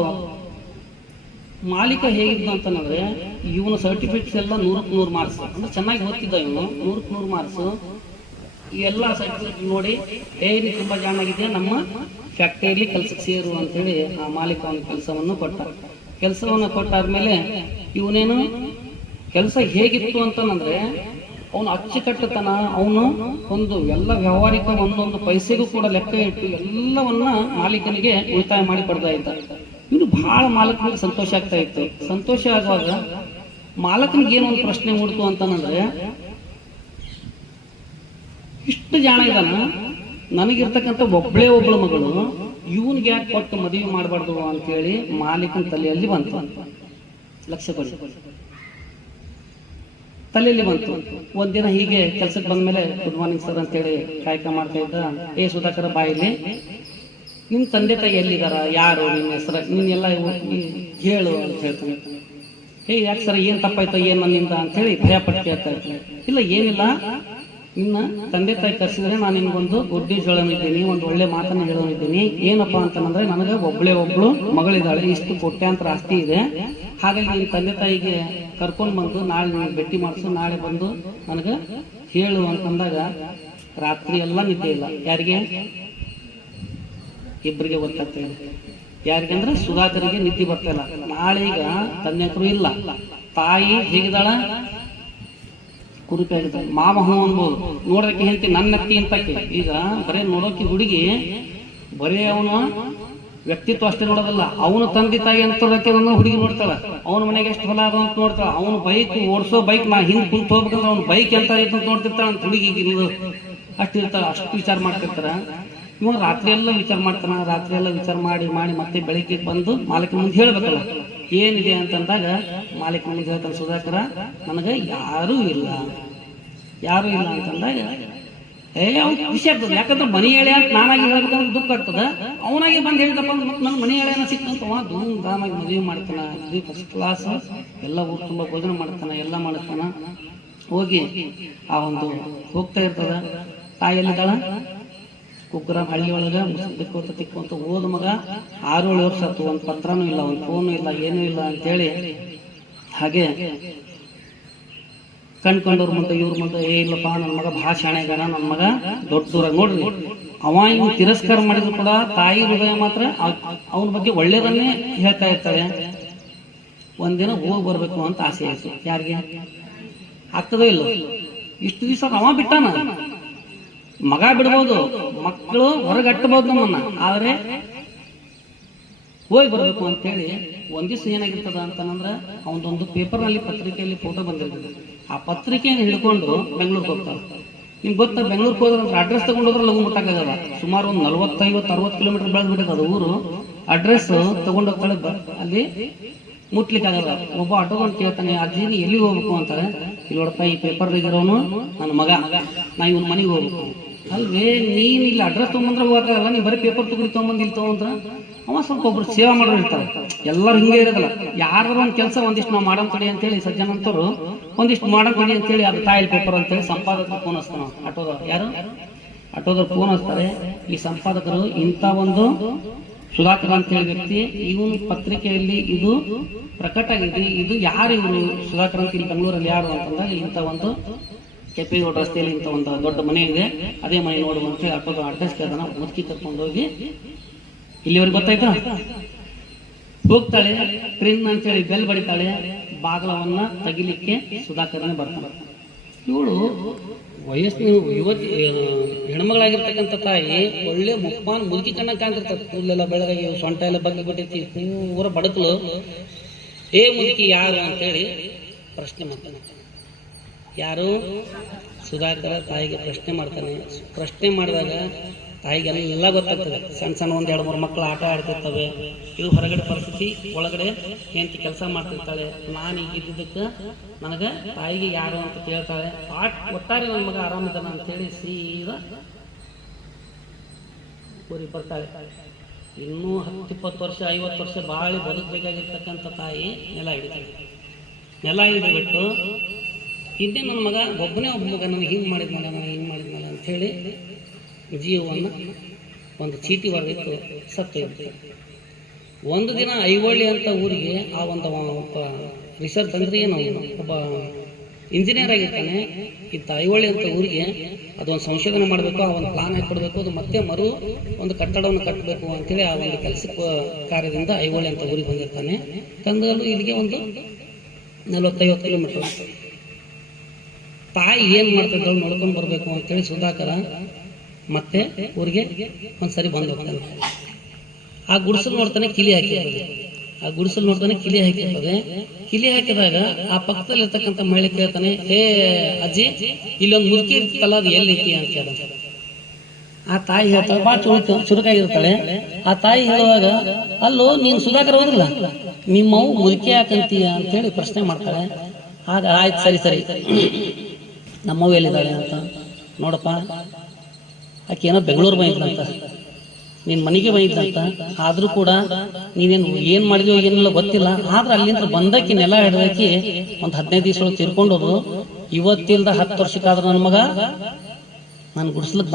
ಮಾಲೀಕ ಹೇಗಿದ್ದ ಅಂತಂದ್ರೆ, ಇವನು ಸರ್ಟಿಫಿಕೇಟ್ಸ್ ಎಲ್ಲ 100ಕ್ಕೆ 100 ಮಾರ್ಕ್ಸ್, ಅಂದ್ರೆ ಚೆನ್ನಾಗಿ ಓದ್ತಿದ್ದ ಇವನು. 100ಕ್ಕೆ 100 ಮಾರ್ಕ್ಸ್ ಎಲ್ಲ ಸರ್ಟಿಫಿಕೇಟ್ ನೋಡಿ, ನೀ ತುಂಬಾ ಜಾಣಾಗಿದೆ, ನಮ್ಮ ಫ್ಯಾಕ್ಟರಿಯಲ್ಲಿ ಕೆಲಸಕ್ಕೆ ಸೇರು ಅಂತೇಳಿ ಆ ಮಾಲೀಕ ಅವನ ಕೆಲಸವನ್ನು ಕೊಟ್ಟಾದ್ಮೇಲೆ ಇವನೇನು ಕೆಲಸ ಹೇಗಿತ್ತು ಅಂತಂದ್ರೆ, ಅವನು ಅಚ್ಚುಕಟ್ಟತನ, ಅವನು ಒಂದು ಎಲ್ಲ ವ್ಯವಹಾರಿಕ ಒಂದೊಂದು ಪೈಸೆಗೂ ಕೂಡ ಲೆಕ್ಕ ಇಟ್ಟು ಎಲ್ಲವನ್ನ ಮಾಲೀಕನಿಗೆ ಉಳಿತಾಯ ಮಾಡಿ ಕೊಡ್ತಾ ಇದ್ದ. ಇನ್ನು ಬಹಳ ಮಾಲಕನಿಗೆ ಸಂತೋಷ ಆಗ್ತಾ ಇತ್ತು. ಸಂತೋಷ ಆಗುವಾಗ ಮಾಲಕನಿಗೆ ಏನೊಂದು ಪ್ರಶ್ನೆ ಮೂಡ್ತು ಅಂತಂದ್ರೆ, ಇಷ್ಟು ಜಾಣ ಇದಾನ, ನನಗಿರ್ತಕ್ಕಂಥ ಒಬ್ಬಳು ಮಗಳು, ಇವನಿಗೆ ಯಾಕೆ ಕೊಟ್ಟು ಮದುವೆ ಮಾಡಬಾರ್ದು ಅಂತೇಳಿ ಮಾಲೀಕನ ತಲೆಯಲ್ಲಿ ಬಂತು. ಲಕ್ಷ ಕೊಡಿ, ತಲೆಯಲ್ಲಿ ಬಂತು. ಒಂದಿನ ಹೀಗೆ ಕೆಲ್ಸಕ್ಕೆ ಬಂದ್ಮೇಲೆ ಗುಡ್ ಮಾರ್ನಿಂಗ್ ಸರ್ ಅಂತೇಳಿ ಕಾಯಕ ಮಾಡ್ತಾ ಇದ್ದ. ಸುಧಾಕರ ಬಾಯಿಲಿ, ನಿಮ್ ತಂದೆ ತಾಯಿ ಎಲ್ಲಿದಾರ, ಯಾರು, ನಿನ್ನ ಹೆಸರು, ನೀನೆಲ್ಲ ಹೇಳು ಅಂತ ಹೇಳ್ತೀನಿ. ಯಾಕೆ ಸರ್, ಏನ್ ತಪ್ಪಾಯ್ತು, ಏನ್ ನನ್ನಿಂದ ಅಂತೇಳಿ ಭಯ ಪಟ್ಟು ಕೇಳ್ತಾ ಇರ್ತೀನಿ. ಇಲ್ಲ ಏನಿಲ್ಲ, ನಿನ್ನ ತಂದೆ ತಾಯಿ ಕರ್ಸಿದ್ರೆ ನಾನು ನಿನ್ಗೊಂದು ಉದ್ದೇಶ ಹೇಳೋನಿದ್ದೀನಿ, ಒಂದು ಒಳ್ಳೆ ಮಾತನ್ನ ಹೇಳೋನಿದ್ದೀನಿ. ಏನಪ್ಪಾ ಅಂತಂದ್ರೆ, ನನಗೆ ಒಬ್ಳು ಮಗಳಿದ್ದಾಳೆ, ಇಷ್ಟು ಕೋಟ್ಯಾಂತರ ಆಸ್ತಿ ಇದೆ. ಹಾಗಾಗಿ ನಿನ್ನ ತಂದೆ ತಾಯಿಗೆ ಕರ್ಕೊಂಡು ಬಂದು ನಾಳೆ ನನಗೆ ಭೇಟಿ ಮಾಡಿಸು, ನಾಳೆ ಬಂದು ನನಗೆ ಹೇಳು ಅಂತಂದಾಗ ರಾತ್ರಿ ಎಲ್ಲ ನಿದ್ದೆ ಇಲ್ಲ. ಯಾರಿಗೆ? ಇಬ್ಬರಿಗೆ ಗೊತ್ತಾಗ್ತಾ ಇದೆ. ಯಾರಿಗೆ ಅಂದ್ರೆ ಸುಧಾಕರಿಗೆ ನಿದ್ದೆ ಬರ್ತಾ ಇಲ್ಲ. ನಾಳೆ ಈಗ ತಂದೆಕರು ಇಲ್ಲ, ತಾಯಿ ಹೇಗಿದ್ದಾಳ, ಕುರುಪಿ ಆಗಿದ್ದಾಳೆ. ಮಾಮ ಹೂ ಅನ್ಬೋದು, ನೋಡೋಕೆ ಹೆಂಡತಿ ನನ್ನತ್ತಿ ಅಂತಕ್ಕೆ. ಈಗ ಬರೀ ನೋಡೋಕೆ ಹುಡುಗಿ ಬರೀ ಅವನು ವ್ಯಕ್ತಿತ್ವ ಅಷ್ಟೇ ನೋಡೋದಲ್ಲ, ಅವನು ತಂದೆ ತಾಯಿ ಅಂತದಕ್ಕೆ ಹುಡುಗಿ ನೋಡ್ತಾಳ. ಅವನ ಮನೆಗೆ ಎಷ್ಟು ಹೊಲ ಅದ ಅಂತ ನೋಡ್ತಾಳ. ಅವನು ಬೈಕ್ ಓಡಿಸೋ ಬೈಕ್ ನಾ ಹಿಂದೆ ಕುಂತು ಹೋಗ್ಬೇಕಂದ್ರೆ ಅವ್ನು ಬೈಕ್ ಎಂತ ಐತೆ ಅಂತ ನೋಡ್ತಿರ್ತಾಳ ಅಂತ ಹುಡುಗಿ. ಅಷ್ಟು ಇರ್ತಾಳ, ಅಷ್ಟು ವಿಚಾರ ಮಾಡ್ತಿರ್ತಾರ. ಇವಾಗ ರಾತ್ರಿ ಎಲ್ಲ ವಿಚಾರ ಮಾಡ್ತಾನ. ರಾತ್ರಿ ಎಲ್ಲ ವಿಚಾರ ಮಾಡಿ ಮತ್ತೆ ಬೆಳಿಗ್ಗೆ ಬಂದು ಮಾಲೀಕನ ಮುಂದೆ ಹೇಳ್ಬೇಕಲ್ಲ ಏನಿದೆ ಅಂತಂದಾಗ, ಮಾಲೀಕನ ಮುಂದೆ ಹೇಳ್ತಾನೆ, ಸುಧಾಕರ ನನಗೆ ಯಾರೂ ಇಲ್ಲ ಅಂತಂದಾಗ ಅವ್ನು ಖುಷಿ ಆಗ್ತದೆ. ಯಾಕಂದ್ರೆ ಮನೆ ಎಳೆ ಅಂತ ನಾನಾಗಿ ಹೇಳ್ಬೇಕಂದ್ರೆ ದುಃಖ ಆಗ್ತದ. ಅವನಾಗೆ ಬಂದು ಹೇಳ್ದಪ್ಪ ಅಂದ್ರೆ ಮತ್ತೆ ನನ್ನ ಮನೆ ಎಳೆನ ಸಿಕ್ತಂತ ಧೂಮ್ ಧಾಮಾಗಿ ಮದುವೆ ಮಾಡ್ತಾನ. ಮದುವೆ ಫಸ್ಟ್ ಕ್ಲಾಸ್, ಎಲ್ಲ ಊರು ತುಂಬ ಭೋಜನ ಮಾಡ್ತಾನ, ಎಲ್ಲ ಮಾಡ್ತಾನ. ಹೋಗಿ ಆ ಒಂದು ಹೋಗ್ತಾ ಇರ್ತದ. ತಾಯಿಯಲ್ಲಿದ್ದಾಳ ಕುಗ್ರಾಮ್ ಹಳ್ಳಿ ಒಳಗ ತಿಕ್ಕೋತ ಹೋದ ಮಗ 6-7 ವರ್ಷ ಆಯ್ತು. ಒಂದು ಪತ್ರನೂ ಇಲ್ಲ, ಒಂದು ಫೋನು ಇಲ್ಲ, ಏನೂ ಇಲ್ಲ ಅಂತೇಳಿ ಹಾಗೆ ಕಂಡ್ಕೊಂಡವ್ರ ಮುಂದೆ ಇವ್ರ ಮುಂದೆ, ಇಲ್ಲಪ್ಪ ನನ್ನ ಮಗ ಭಾಳ ಶಾಣೆ ಇದ್ದಾನ, ನನ್ನ ಮಗ ದೊಡ್ಡೂರಾಗ ನೋಡ್ರಿ. ಅವ ಇವ್ ತಿರಸ್ಕಾರ ಮಾಡಿದ್ರು ಕೂಡ ತಾಯಿ ಹೃದಯ ಮಾತ್ರ ಅವನ ಬಗ್ಗೆ ಒಳ್ಳೇದನ್ನೇ ಹೇಳ್ತಾ ಇರ್ತಾರೆ. ಒಂದಿನ ಹೋಗಿ ಬರ್ಬೇಕು ಅಂತ ಆಸೆ ಆಯ್ತು. ಯಾರಿಗೆ ಆಗ್ತದೋ ಇಲ್ಲ, ಇಷ್ಟು ದಿವಸ ಅವ ಬಿಟ್ಟಾನ. ಮಗ ಬಿಡ್ಬೋದು, ಮಕ್ಕಳು ಹೊರಗಟ್ಟಬಹುದು ನಮ್ಮನ್ನ, ಆದ್ರೆ ಹೋಗಿ ಬರ್ಬೇಕು ಅಂತೇಳಿ ಒಂದ್ ದಿವಸ ಏನಾಗಿರ್ತದ ಅಂತಂದ್ರೆ, ಅವನದೊಂದು ಪೇಪರ್ನಲ್ಲಿ ಪತ್ರಿಕೆಯಲ್ಲಿ ಫೋಟೋ ಬಂದಿರ್ತದೆ. ಆ ಪತ್ರಿಕೆಯನ್ನು ಹಿಡ್ಕೊಂಡು ಬೆಂಗಳೂರಿಗೆ ಹೋಗ್ತಾನೆ. ನಿಮ್ಗೆ ಗೊತ್ತಾ, ಬೆಂಗಳೂರಿಗೆ ಹೋದ್ರೆ ಅಡ್ರೆಸ್ ತಗೊಂಡೋದ್ರೆ ಲಘು ಮುಟ್ಟಕ್ಕಾಗಲ್ಲ. ಸುಮಾರು ಒಂದು 40-50-60 ಕಿಲೋಮೀಟರ್ ಬೆಳೆದ್ಬಿಟ್ಟಿದೆ ಅದು ಊರು. ಅಡ್ರೆಸ್ ತಗೊಂಡೋಗ್ತಾಳೆ, ಅಲ್ಲಿ ಮುಟ್ಲಿಕ್ಕೆ ಆಗಲ್ಲ. ಒಬ್ಬ ಆಟೋಕೊಂಡು ಕೇಳ್ತಾನೆ, ಅಜ್ಜಿಗೆ ಎಲ್ಲಿಗೆ ಹೋಗ್ಬೇಕು ಅಂತಾರೆ. ಇಲ್ಲಿ ನೋಡಪ್ಪ, ಈ ಪೇಪರ್ ಇರೋನು ನನ್ನ ಮಗ, ನಾ ಇವನ್ ಮನೆಗೆ ಹೋಗ್ಬೇಕು. ಅಲ್ವೇ, ನೀನ್ ಇಲ್ಲಿ ಅಡ್ರೆಸ್ ತಗೊಂಡ್ರೆ ಹೋಗಕ್ಕಾಗಲ್ಲ, ನೀನ್ ಬರೀ ಪೇಪರ್ ತಗೊಂಡು ತಗೊಂಬಂದು ಇಲ್ಲಿ ತಗೊಂಡ್ರ ಅವ ಸ್ವಲ್ಪ ಒಬ್ರು ಸೇವಾ ಮಾಡೋರು ಇರ್ತಾರೆ. ಎಲ್ಲರೂ ಹಿಂಗೆ ಇರೋದಲ್ಲ, ಯಾರು ಒಂದು ಕೆಲಸ ಒಂದಿಷ್ಟು ನಾವು ಮಾಡೋಣ ಕೊಡಿ ಅಂತೇಳಿ ಸಜ್ಜನಂತರು ಒಂದಿಷ್ಟು ಮಾಡೋಣ ಕೊಡಿ ಅಂತೇಳಿ ಅದು ತಾಯಿಲ್ ಪೇಪರ್ ಅಂತೇಳಿ ಸಂಪಾದಕರು ಫೋನ್ ಹಚ್ತಾನೆ. ಆಟೋದವ್ರು ಫೋನ್ ಹಚ್ತಾರೆ. ಈ ಸಂಪಾದಕರು ಇಂಥ ಒಂದು ಸುಧಾಕರ್ ಅಂತ ಹೇಳಿ ವ್ಯಕ್ತಿ, ಇವನು ಪತ್ರಿಕೆಯಲ್ಲಿ ಇದು ಪ್ರಕಟ ಆಗಿದೆ, ಇದು ಯಾರು ಇವರು ಸುಧಾಕರ್ ಅಂತ ಇಲ್ಲಿ ಬೆಂಗಳೂರಲ್ಲಿ ಯಾರು ಅಂತಂದಾಗ ಇಂಥ ಒಂದು ಕೆಪಿಗೌಡ ರಸ್ತೆಯಲ್ಲಿ ಇಂಥ ಒಂದು ದೊಡ್ಡ ಮನೆ ಇದೆ, ಅದೇ ಮನೆ ನೋಡುವ ಅಂತ ಹೇಳಿ ಆಟೋದ ಅಡ್ರೆಸ್ ಕೇಳ್ತಾನ. ಮುದುಕಿ ಕರ್ಕೊಂಡು ಹೋಗಿ ಇಲ್ಲಿವರೆಗೆ ಗೊತ್ತಾಯ್ತಾ, ಹೋಗ್ತಾಳೆ. ಟ್ರಿನ್ ಅಂತೇಳಿ ಬೆಲ್ ಬಡಿತಾಳೆ. ಬಾಗಿಲವನ್ನ ತೆಗಿಲಿಕ್ಕೆ ಸುಧಾಕರನೇ ಬರ್ತಾಳೆ. ಇವಳು ವಯಸ್ಸಿನ ಯುವತಿ ಹೆಣ್ಮಗಳಾಗಿರ್ತಕ್ಕಂಥ ತಾಯಿ ಒಳ್ಳೆ ಮುಪ್ಪಾನ್ ಮುದುಕಿ ಕಣ್ಣ ಕಾಣ್ತಿರ್ತಾರೆ. ಕೂದಲೆಲ್ಲ ಬೆಳಗಾಗಿ ಸೊಂಟ ಎಲ್ಲ ಬಗ್ಗೆ ಬಿಟ್ಟೈತಿ, ಪೂರ ಬಡಕಲು. ಏ ಮುದುಕಿ ಯಾರು ಅಂತೇಳಿ ಪ್ರಶ್ನೆ ಮಾಡ್ತಾನೆ. ಯಾರು? ಸುಧಾಕರ ತಾಯಿಗೆ ಪ್ರಶ್ನೆ ಮಾಡ್ತಾನೆ. ಪ್ರಶ್ನೆ ಮಾಡಿದಾಗ ತಾಯಿಗೆಲ್ಲ ಗೊತ್ತಾಗ್ತದೆ. ಸಣ್ಣ ಸಣ್ಣ 1-2-3 ಮಕ್ಕಳು ಆಟ ಆಡ್ತಿರ್ತವೆ. ಇದು ಹೊರಗಡೆ ಪರಿಸ್ಥಿತಿ, ಒಳಗಡೆ ಹೆಂಡತಿ ಕೆಲಸ ಮಾಡ್ತಿರ್ತಾಳೆ. ನಾನು ಈಗ ಇದ್ದಿದ್ದಕ್ಕೆ ನನಗೆ ತಾಯಿಗೆ ಯಾರು ಅಂತ ಕೇಳ್ತಾಳೆ. ಒಟ್ಟಾರೆ ನನ್ನ ಮಗ ಆರಾಮಿದ್ದಾನ ಅಂತೇಳಿ ಸೀದಾ ಊರಿಗೆ ಬರ್ತಾಳೆ. ಇನ್ನೂ 10-20 ವರ್ಷ 50 ವರ್ಷ ಬಾಳಿ ಬದುಕಬೇಕಾಗಿರ್ತಕ್ಕಂಥ ತಾಯಿ ನೆಲ ಹಿಡಿತಾಳೆ. ನೆಲ ಹಿಡಿದ್ಬಿಟ್ಟು ಹಿಂದೆ ನನ್ನ ಮಗ ಒಬ್ಬ ಮಗ ನನಗೆ ಹಿಂಗೆ ಮಾಡಿದ್ನಲ್ಲ ಅಂಥೇಳಿ ಜೀವವನ್ನು ಒಂದು ಚೀಟಿ ಬರೆದಿಟ್ಟು ಸತ್ತೋಗ್ಬಿಟ್ಟು. ಒಂದು ದಿನ ಐವಳ್ಳಿ ಅಂತ ಊರಿಗೆ ಆ ಒಂದು ರಿಸರ್ಚ್ ಅಂದ್ರೆ ಏನು, ಒಬ್ಬ ಇಂಜಿನಿಯರ್ ಆಗಿರ್ತಾನೆ. ಇಂಥ ಐವಳ್ಳಿ ಅಂತ ಊರಿಗೆ ಅದೊಂದು ಸಂಶೋಧನೆ ಮಾಡಬೇಕು, ಆ ಒಂದು ಪ್ಲಾನ್ ಹಾಕಿಕೊಡ್ಬೇಕು, ಅದು ಮತ್ತೆ ಒಂದು ಕಟ್ಟಡವನ್ನು ಕಟ್ಟಬೇಕು ಅಂತೇಳಿ ಆ ಒಂದು ಕೆಲಸ ಕಾರ್ಯದಿಂದ ಐವಳ್ಳಿ ಅಂತ ಊರಿಗೆ ಬಂದಿರ್ತಾನೆ. ಕಂದಗಲ್ಲು ಇಲ್ಲಿಗೆ ಒಂದು 40-50 ಕಿಲೋಮೀಟರ್. ತಾಯಿ ಏನು ಮಾಡ್ತಿದ್ದಳು ನೋಡ್ಕೊಂಡು ಬರಬೇಕು ಅಂತೇಳಿ ಸುಧಾಕರ ಮತ್ತೆ ಊರಿಗೆ ಒಂದ್ಸರಿ ಬಂದು ಹೋಗ್ತಾನೆ. ಆ ಗುಡಿಸಲು ನೋಡ್ತಾನೆ, ಕಿಲಿ ಹಾಕಿರ್ತದೆ. ಕಿಲಿ ಹಾಕಿದಾಗ ಆ ಪಕ್ಕದಲ್ಲಿ ಇರ್ತಕ್ಕಂಥ ಮಹಿಳೆ ಕೇಳ್ತಾನೆ, ಹೇ ಅಜ್ಜಿ, ಇಲ್ಲೊಂದು ಮುದುಕಿ ಇರ್ತಲ್ಲ, ಅದು ಎಲ್ಲೈತಿ ಅಂತ ಕೇಳ. ಆ ತಾಯಿ ಹೇಳ್ತಾಳೆ, ಭಾಳ ಚುರುಕಾಗಿರ್ತಾಳೆ. ಆ ತಾಯಿ ಹೇಳುವಾಗ, ಅಲ್ಲೋ ನೀನು ಸುಧಾಕರ್ ಹೋದ್ರಲ್ಲ, ನಿಮ್ಮವು ಮುದುಕಿ ಯಾಕಂತೀಯ ಅಂತೇಳಿ ಪ್ರಶ್ನೆ ಮಾಡ್ತಾಳೆ. ಆಗ ಆಯ್ತು ಸರಿ ನಮ್ಮವು ಎಲ್ಲಿದ್ದಾಳೆ ಅಂತ ನೋಡಪ್ಪ, ಆಕೆ ಏನೋ ಬೆಂಗಳೂರು ಬಂದಿದ್ದಂತ, ನಿನ್ನ ಮನೆಗೆ ಬಂದಿದ್ದಂತ. ಆದರೂ ಕೂಡ ನೀನೇನು ಏನು ಮಾಡಿದ್ಯೋ ಏನೆಲ್ಲ ಗೊತ್ತಿಲ್ಲ. ಆದ್ರೆ ಅಲ್ಲಿಂದ ಬಂದಕ್ಕೆ ನೆಲ ಹಿಡಿದಕ್ಕೆ ಒಂದು 15 ದಿವಸ ಒಳಗೆ ತೀರ್ಕೊಂಡೋದು. ಇವತ್ತಿಲ್ದ 10 ವರ್ಷಕ್ಕಾದ್ರೆ ನನ್ನ ಮಗ ನನ್ನ ಗುಡಿಸ್ಲಿಕ್ಕೆ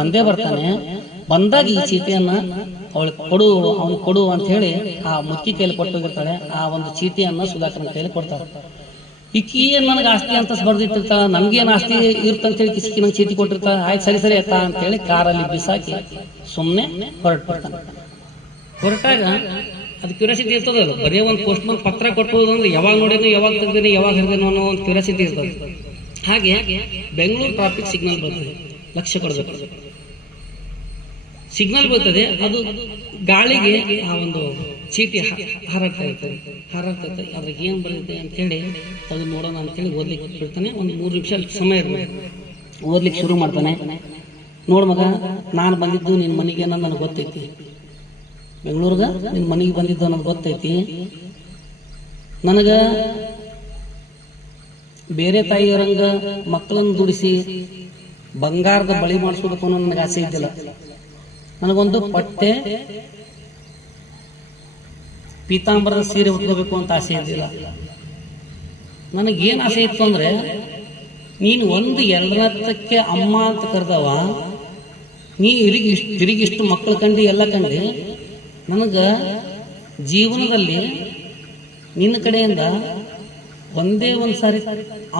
ಬಂದೇ ಬರ್ತಾನೆ. ಬಂದಾಗ ಈ ಚೀಟಿಯನ್ನ ಅವಳಿಗೆ ಕೊಡು ಅಂತ ಹೇಳಿ ಆ ಮುಕ್ಕಿ ಕೈಲಿ ಕೊಟ್ಟೋಗಿರ್ತಾಳೆ. ಆ ಒಂದು ಚೀಟಿಯನ್ನ ಸುಧಾಕರನ ಕೈಲಿ ಕೊಡ್ತಾಳೆ. ಈಕಿ ನನಗೆ ಆಸ್ತಿ ಅಂತ ಬರ್ದಿಟ್ಟಿರ್ತಾಳ, ನಮ್ಗೇನು ಆಸ್ತಿ ಇರ್ತಂತೇಳಿ ಕಿಸಿಕಿ ನಂಗೆ ಚೀಟಿ ಕೊಟ್ಟಿರ್ತಾಳ. ಆಯ್ತು ಸರಿ ಆಯ್ತಾ ಅಂತೇಳಿ ಕಾರಲ್ಲಿ ಬಿಸಾಕಿ ಸುಮ್ಮನೆ ಹೊರಟಾಗ ಅದು ಕ್ಯೂರಿಯಾಸಿಟಿ ಇರ್ತದಲ್ಲ. ಬರೀ ಒಂದು ಪೋಸ್ಟ್ಮನ್ ಪತ್ರ ಕೊಟ್ಟೋದು ಅಂದ್ರೆ ಯಾವಾಗ ನೋಡಿದ್ನು, ಯಾವಾಗ ತೆಗ್ದೇನೆ, ಯಾವಾಗ ಹರಿದೇನೋ ಅನ್ನೋ ಒಂದು ಕ್ಯೂರಿಯಾಸಿಟಿ ಇರ್ತದೆ. ಹಾಗೆ ಬೆಂಗಳೂರು ಟ್ರಾಫಿಕ್ ಸಿಗ್ನಲ್ ಬರ್ತದೆ, ಲಕ್ಷ್ಯ ಕೊಡಬೇಕು. ಸಿಗ್ನಲ್ ಬರ್ತದೆ, ಅದು ಗಾಳಿಗೆ ಆ ಒಂದು ಚೀಟಿ ಹಾರಾಡ್ತಾ ಇರ್ತದೆ. ಅದ್ರಾಗ ಏನು ಬರುತ್ತೆ ಅಂತೇಳಿ ತೆಗೆದು ನೋಡೋಣ ಅಂತೇಳಿ ಓದ್ಲಿಕ್ಕೆ ಬಿಡ್ತಾನೆ. ಒಂದು 3 ನಿಮಿಷ ಸಮಯ ಇರ್ತದೆ. ಓದ್ಲಿಕ್ಕೆ ಶುರು ಮಾಡ್ತಾನೆ. ನೋಡು ಮಗ, ನಾನು ಬಂದಿದ್ದು ನಿನ್ನ ಮನೆಗೆ ಅನ್ನೋದು ನನಗೆ ಗೊತ್ತೈತಿ. ಬೆಂಗಳೂರಿಗೆ ನಿನ್ನ ಮನೆಗೆ ಬಂದಿದ್ದು ಅನ್ನೋದು ಗೊತ್ತೈತಿ. ನನಗೆ ಬೇರೆ ತಾಯಿಯರಂಗ ಮಕ್ಕಳನ್ನು ದುಡಿಸಿ ಬಂಗಾರದ ಬಳಿ ಮಾಡಿಸ್ಬೇಕು ಅನ್ನೋ ನನಗೆ ಆಸೆ ಇದ್ದಿಲ್ಲ. ನನಗೊಂದು ಪಟ್ಟೆ ಪೀತಾಂಬರದ ಸೀರೆ ಉಟ್ಕೋಬೇಕು ಅಂತ ಆಸೆ ಇದ್ದಿಲ್ಲ. ನನಗೇನು ಆಸೆ ಇತ್ತು ಅಂದ್ರೆ, ನೀನು 1-2 ಅಮ್ಮ ಅಂತ ಕರೆದವ, ನೀ ತಿರುಗಿಷ್ಟು ಮಕ್ಕಳು ಕಂಡು ಎಲ್ಲ ಕಂಡು ನನಗೆ ಜೀವನದಲ್ಲಿ ನಿನ್ನ ಕಡೆಯಿಂದ ಒಂದೇ ಒಂದು ಸಾರಿ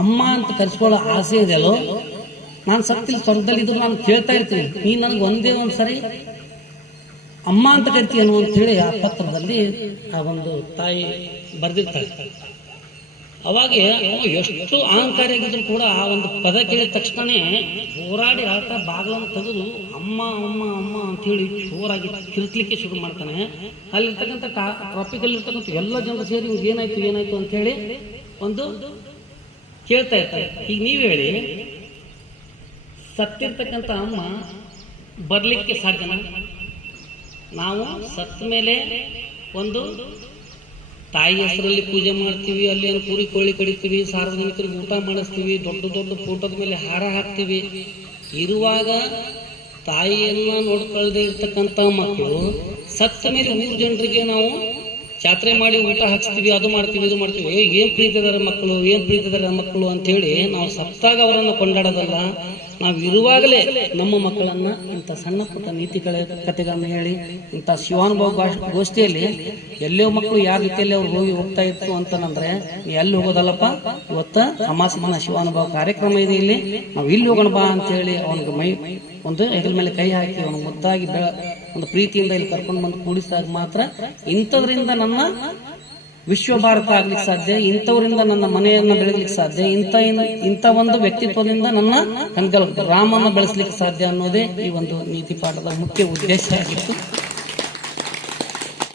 ಅಮ್ಮ ಅಂತ ಕರೆಸ್ಕೊಳ್ಳೋ ಆಸೆ ಇದೆಯಲ್ಲೋ, ನಾನು ಸತ್ತಿಲ್ಲ ಸ್ವರ್ಗದಲ್ಲಿ ಇದ್ರು ನಾನು ಕೇಳ್ತಾ ಇರ್ತೀನಿ, ನೀನು ನನಗೆ ಒಂದೇ ಒಂದು ಸಾರಿ ಅಮ್ಮ ಅಂತ ಕರಿತೀಯನು ಅಂತೇಳಿ ಆ ಪತ್ರದಲ್ಲಿ ಆ ಒಂದು ತಾಯಿ ಬರೆದಿರ್ತಾಳೆ. ಅವಾಗ ಎಷ್ಟು ಅಹಂಕಾರಿಯಾಗಿದ್ರು ಕೂಡ ಆ ಒಂದು ಪದ ಕೇಳಿದ ತಕ್ಷಣನೇ ಹೋರಾಡಿ ಆತ ಬಾಗಿಲನ್ನು ತೆಗೆದು ಅಮ್ಮ ಅಮ್ಮ ಅಮ್ಮ ಅಂತೇಳಿ ಜೋರಾಗಿ ಕಿರ್ಕ್ಲಿಕ್ಕೆ ಶುರು ಮಾಡ್ತಾನೆ. ಅಲ್ಲಿರ್ತಕ್ಕಂಥ ಟ್ರಾಫಿಕಲ್ಲಿ ಇರ್ತಕ್ಕಂಥ ಎಲ್ಲ ಜನರು ಸೇರಿ ಏನಾಯ್ತು ಅಂತೇಳಿ ಒಂದು ಕೇಳ್ತಾ ಇರ್ತಾರೆ. ಈಗ ನೀವು ಹೇಳಿ, ಸತ್ತಿರ್ತಕ್ಕಂಥ ಅಮ್ಮ ಬರಲಿಕ್ಕೆ ಸಾಧ್ಯನಾ? ನಾವು ಸತ್ತ ಮೇಲೆ ಒಂದು ತಾಯಿ ಹೆಸರಲ್ಲಿ ಪೂಜೆ ಮಾಡ್ತೀವಿ, ಅಲ್ಲಿ ಏನು ಕುರಿ ಕೋಳಿ ಕಡಿತೀವಿ, ಸಾರ್ವಜನಿಕರಿಗೆ ಊಟ ಮಾಡಿಸ್ತೀವಿ, ದೊಡ್ಡ ಫೋಟೋದ ಮೇಲೆ ಹಾರ ಹಾಕ್ತೀವಿ. ಇರುವಾಗ ತಾಯಿಯನ್ನ ನೋಡ್ಕೊಳ್ದೇ ಇರ್ತಕ್ಕಂಥ ಮಕ್ಕಳು ಸತ್ತ ಮೇಲೆ ಊರು ಜನರಿಗೆ ನಾವು ಜಾತ್ರೆ ಮಾಡಿ ಊಟ ಹಾಕ್ಸ್ತೀವಿ, ಅದು ಮಾಡ್ತೀವಿ ಇದು ಮಾಡ್ತೀವಿ, ಏನ್ ಪ್ರೀತಿ ಇದಾರೆ ಮಕ್ಕಳು, ಏನ್ ಪ್ರೀತಿ ಇದಾರೆ ಮಕ್ಕಳು ಅಂತೇಳಿ ನಾವು ಸತ್ತಾಗ ಅವರನ್ನು ಕೊಂಡಾಡೋದಲ್ಲ. ನಾವು ಇರುವಾಗಲೇ ನಮ್ಮ ಮಕ್ಕಳನ್ನ ಇಂಥ ಸಣ್ಣ ಪುಟ್ಟ ನೀತಿ ಕಥೆಗಳನ್ನ ಹೇಳಿ ಇಂಥ ಶಿವಾನುಭವ ಗೋಷ್ಠಿಯಲ್ಲಿ ಎಲ್ಲೋ ಮಕ್ಕಳು ಯಾವ ರೀತಿಯಲ್ಲಿ ಅವ್ರು ಹೋಗ್ತಾ ಇತ್ತು ಅಂತಂದ್ರೆ ಎಲ್ಲಿ ಹೋಗೋದಲ್ಲಪ್ಪ, ಇವತ್ತ ಅಮಾವಾಸ್ಯೆ ದಿನ ಶಿವಾನುಭವ ಕಾರ್ಯಕ್ರಮ ಇದೆ, ಇಲ್ಲಿ ನಾವು ಇಲ್ಲಿ ಹೋಗೋಣ ಬಾ ಅಂತೇಳಿ ಅವನಿಗೆ ಒಂದು ಹೆಗಲ ಮೇಲೆ ಕೈ ಹಾಕಿ ಅವನು ಮುದ್ದಾಗಿ ಒಂದು ಪ್ರೀತಿಯಿಂದ ಇಲ್ಲಿ ಕರ್ಕೊಂಡು ಬಂದು ಕೂಡಿಸಿದಾಗ ಮಾತ್ರ ಇಂಥದ್ರಿಂದ ನನ್ನ ವಿಶ್ವ ಭಾರತ ಆಗ್ಲಿಕ್ಕೆ ಸಾಧ್ಯ, ಇಂಥವರಿಂದ ನನ್ನ ಮನೆಯನ್ನ ಬೆಳಗ್ಲಿಕ್ಕೆ ಸಾಧ್ಯ, ಇಂಥ ಒಂದು ವ್ಯಕ್ತಿತ್ವದಿಂದ ನನ್ನ ಕನಕಲ್ ರಾಮನ್ನ ಬೆಳೆಸ್ಲಿಕ್ಕೆ ಸಾಧ್ಯ ಅನ್ನೋದೇ ಈ ಒಂದು ನೀತಿ ಪಾಠದ ಮುಖ್ಯ ಉದ್ದೇಶ ಆಗಿತ್ತು.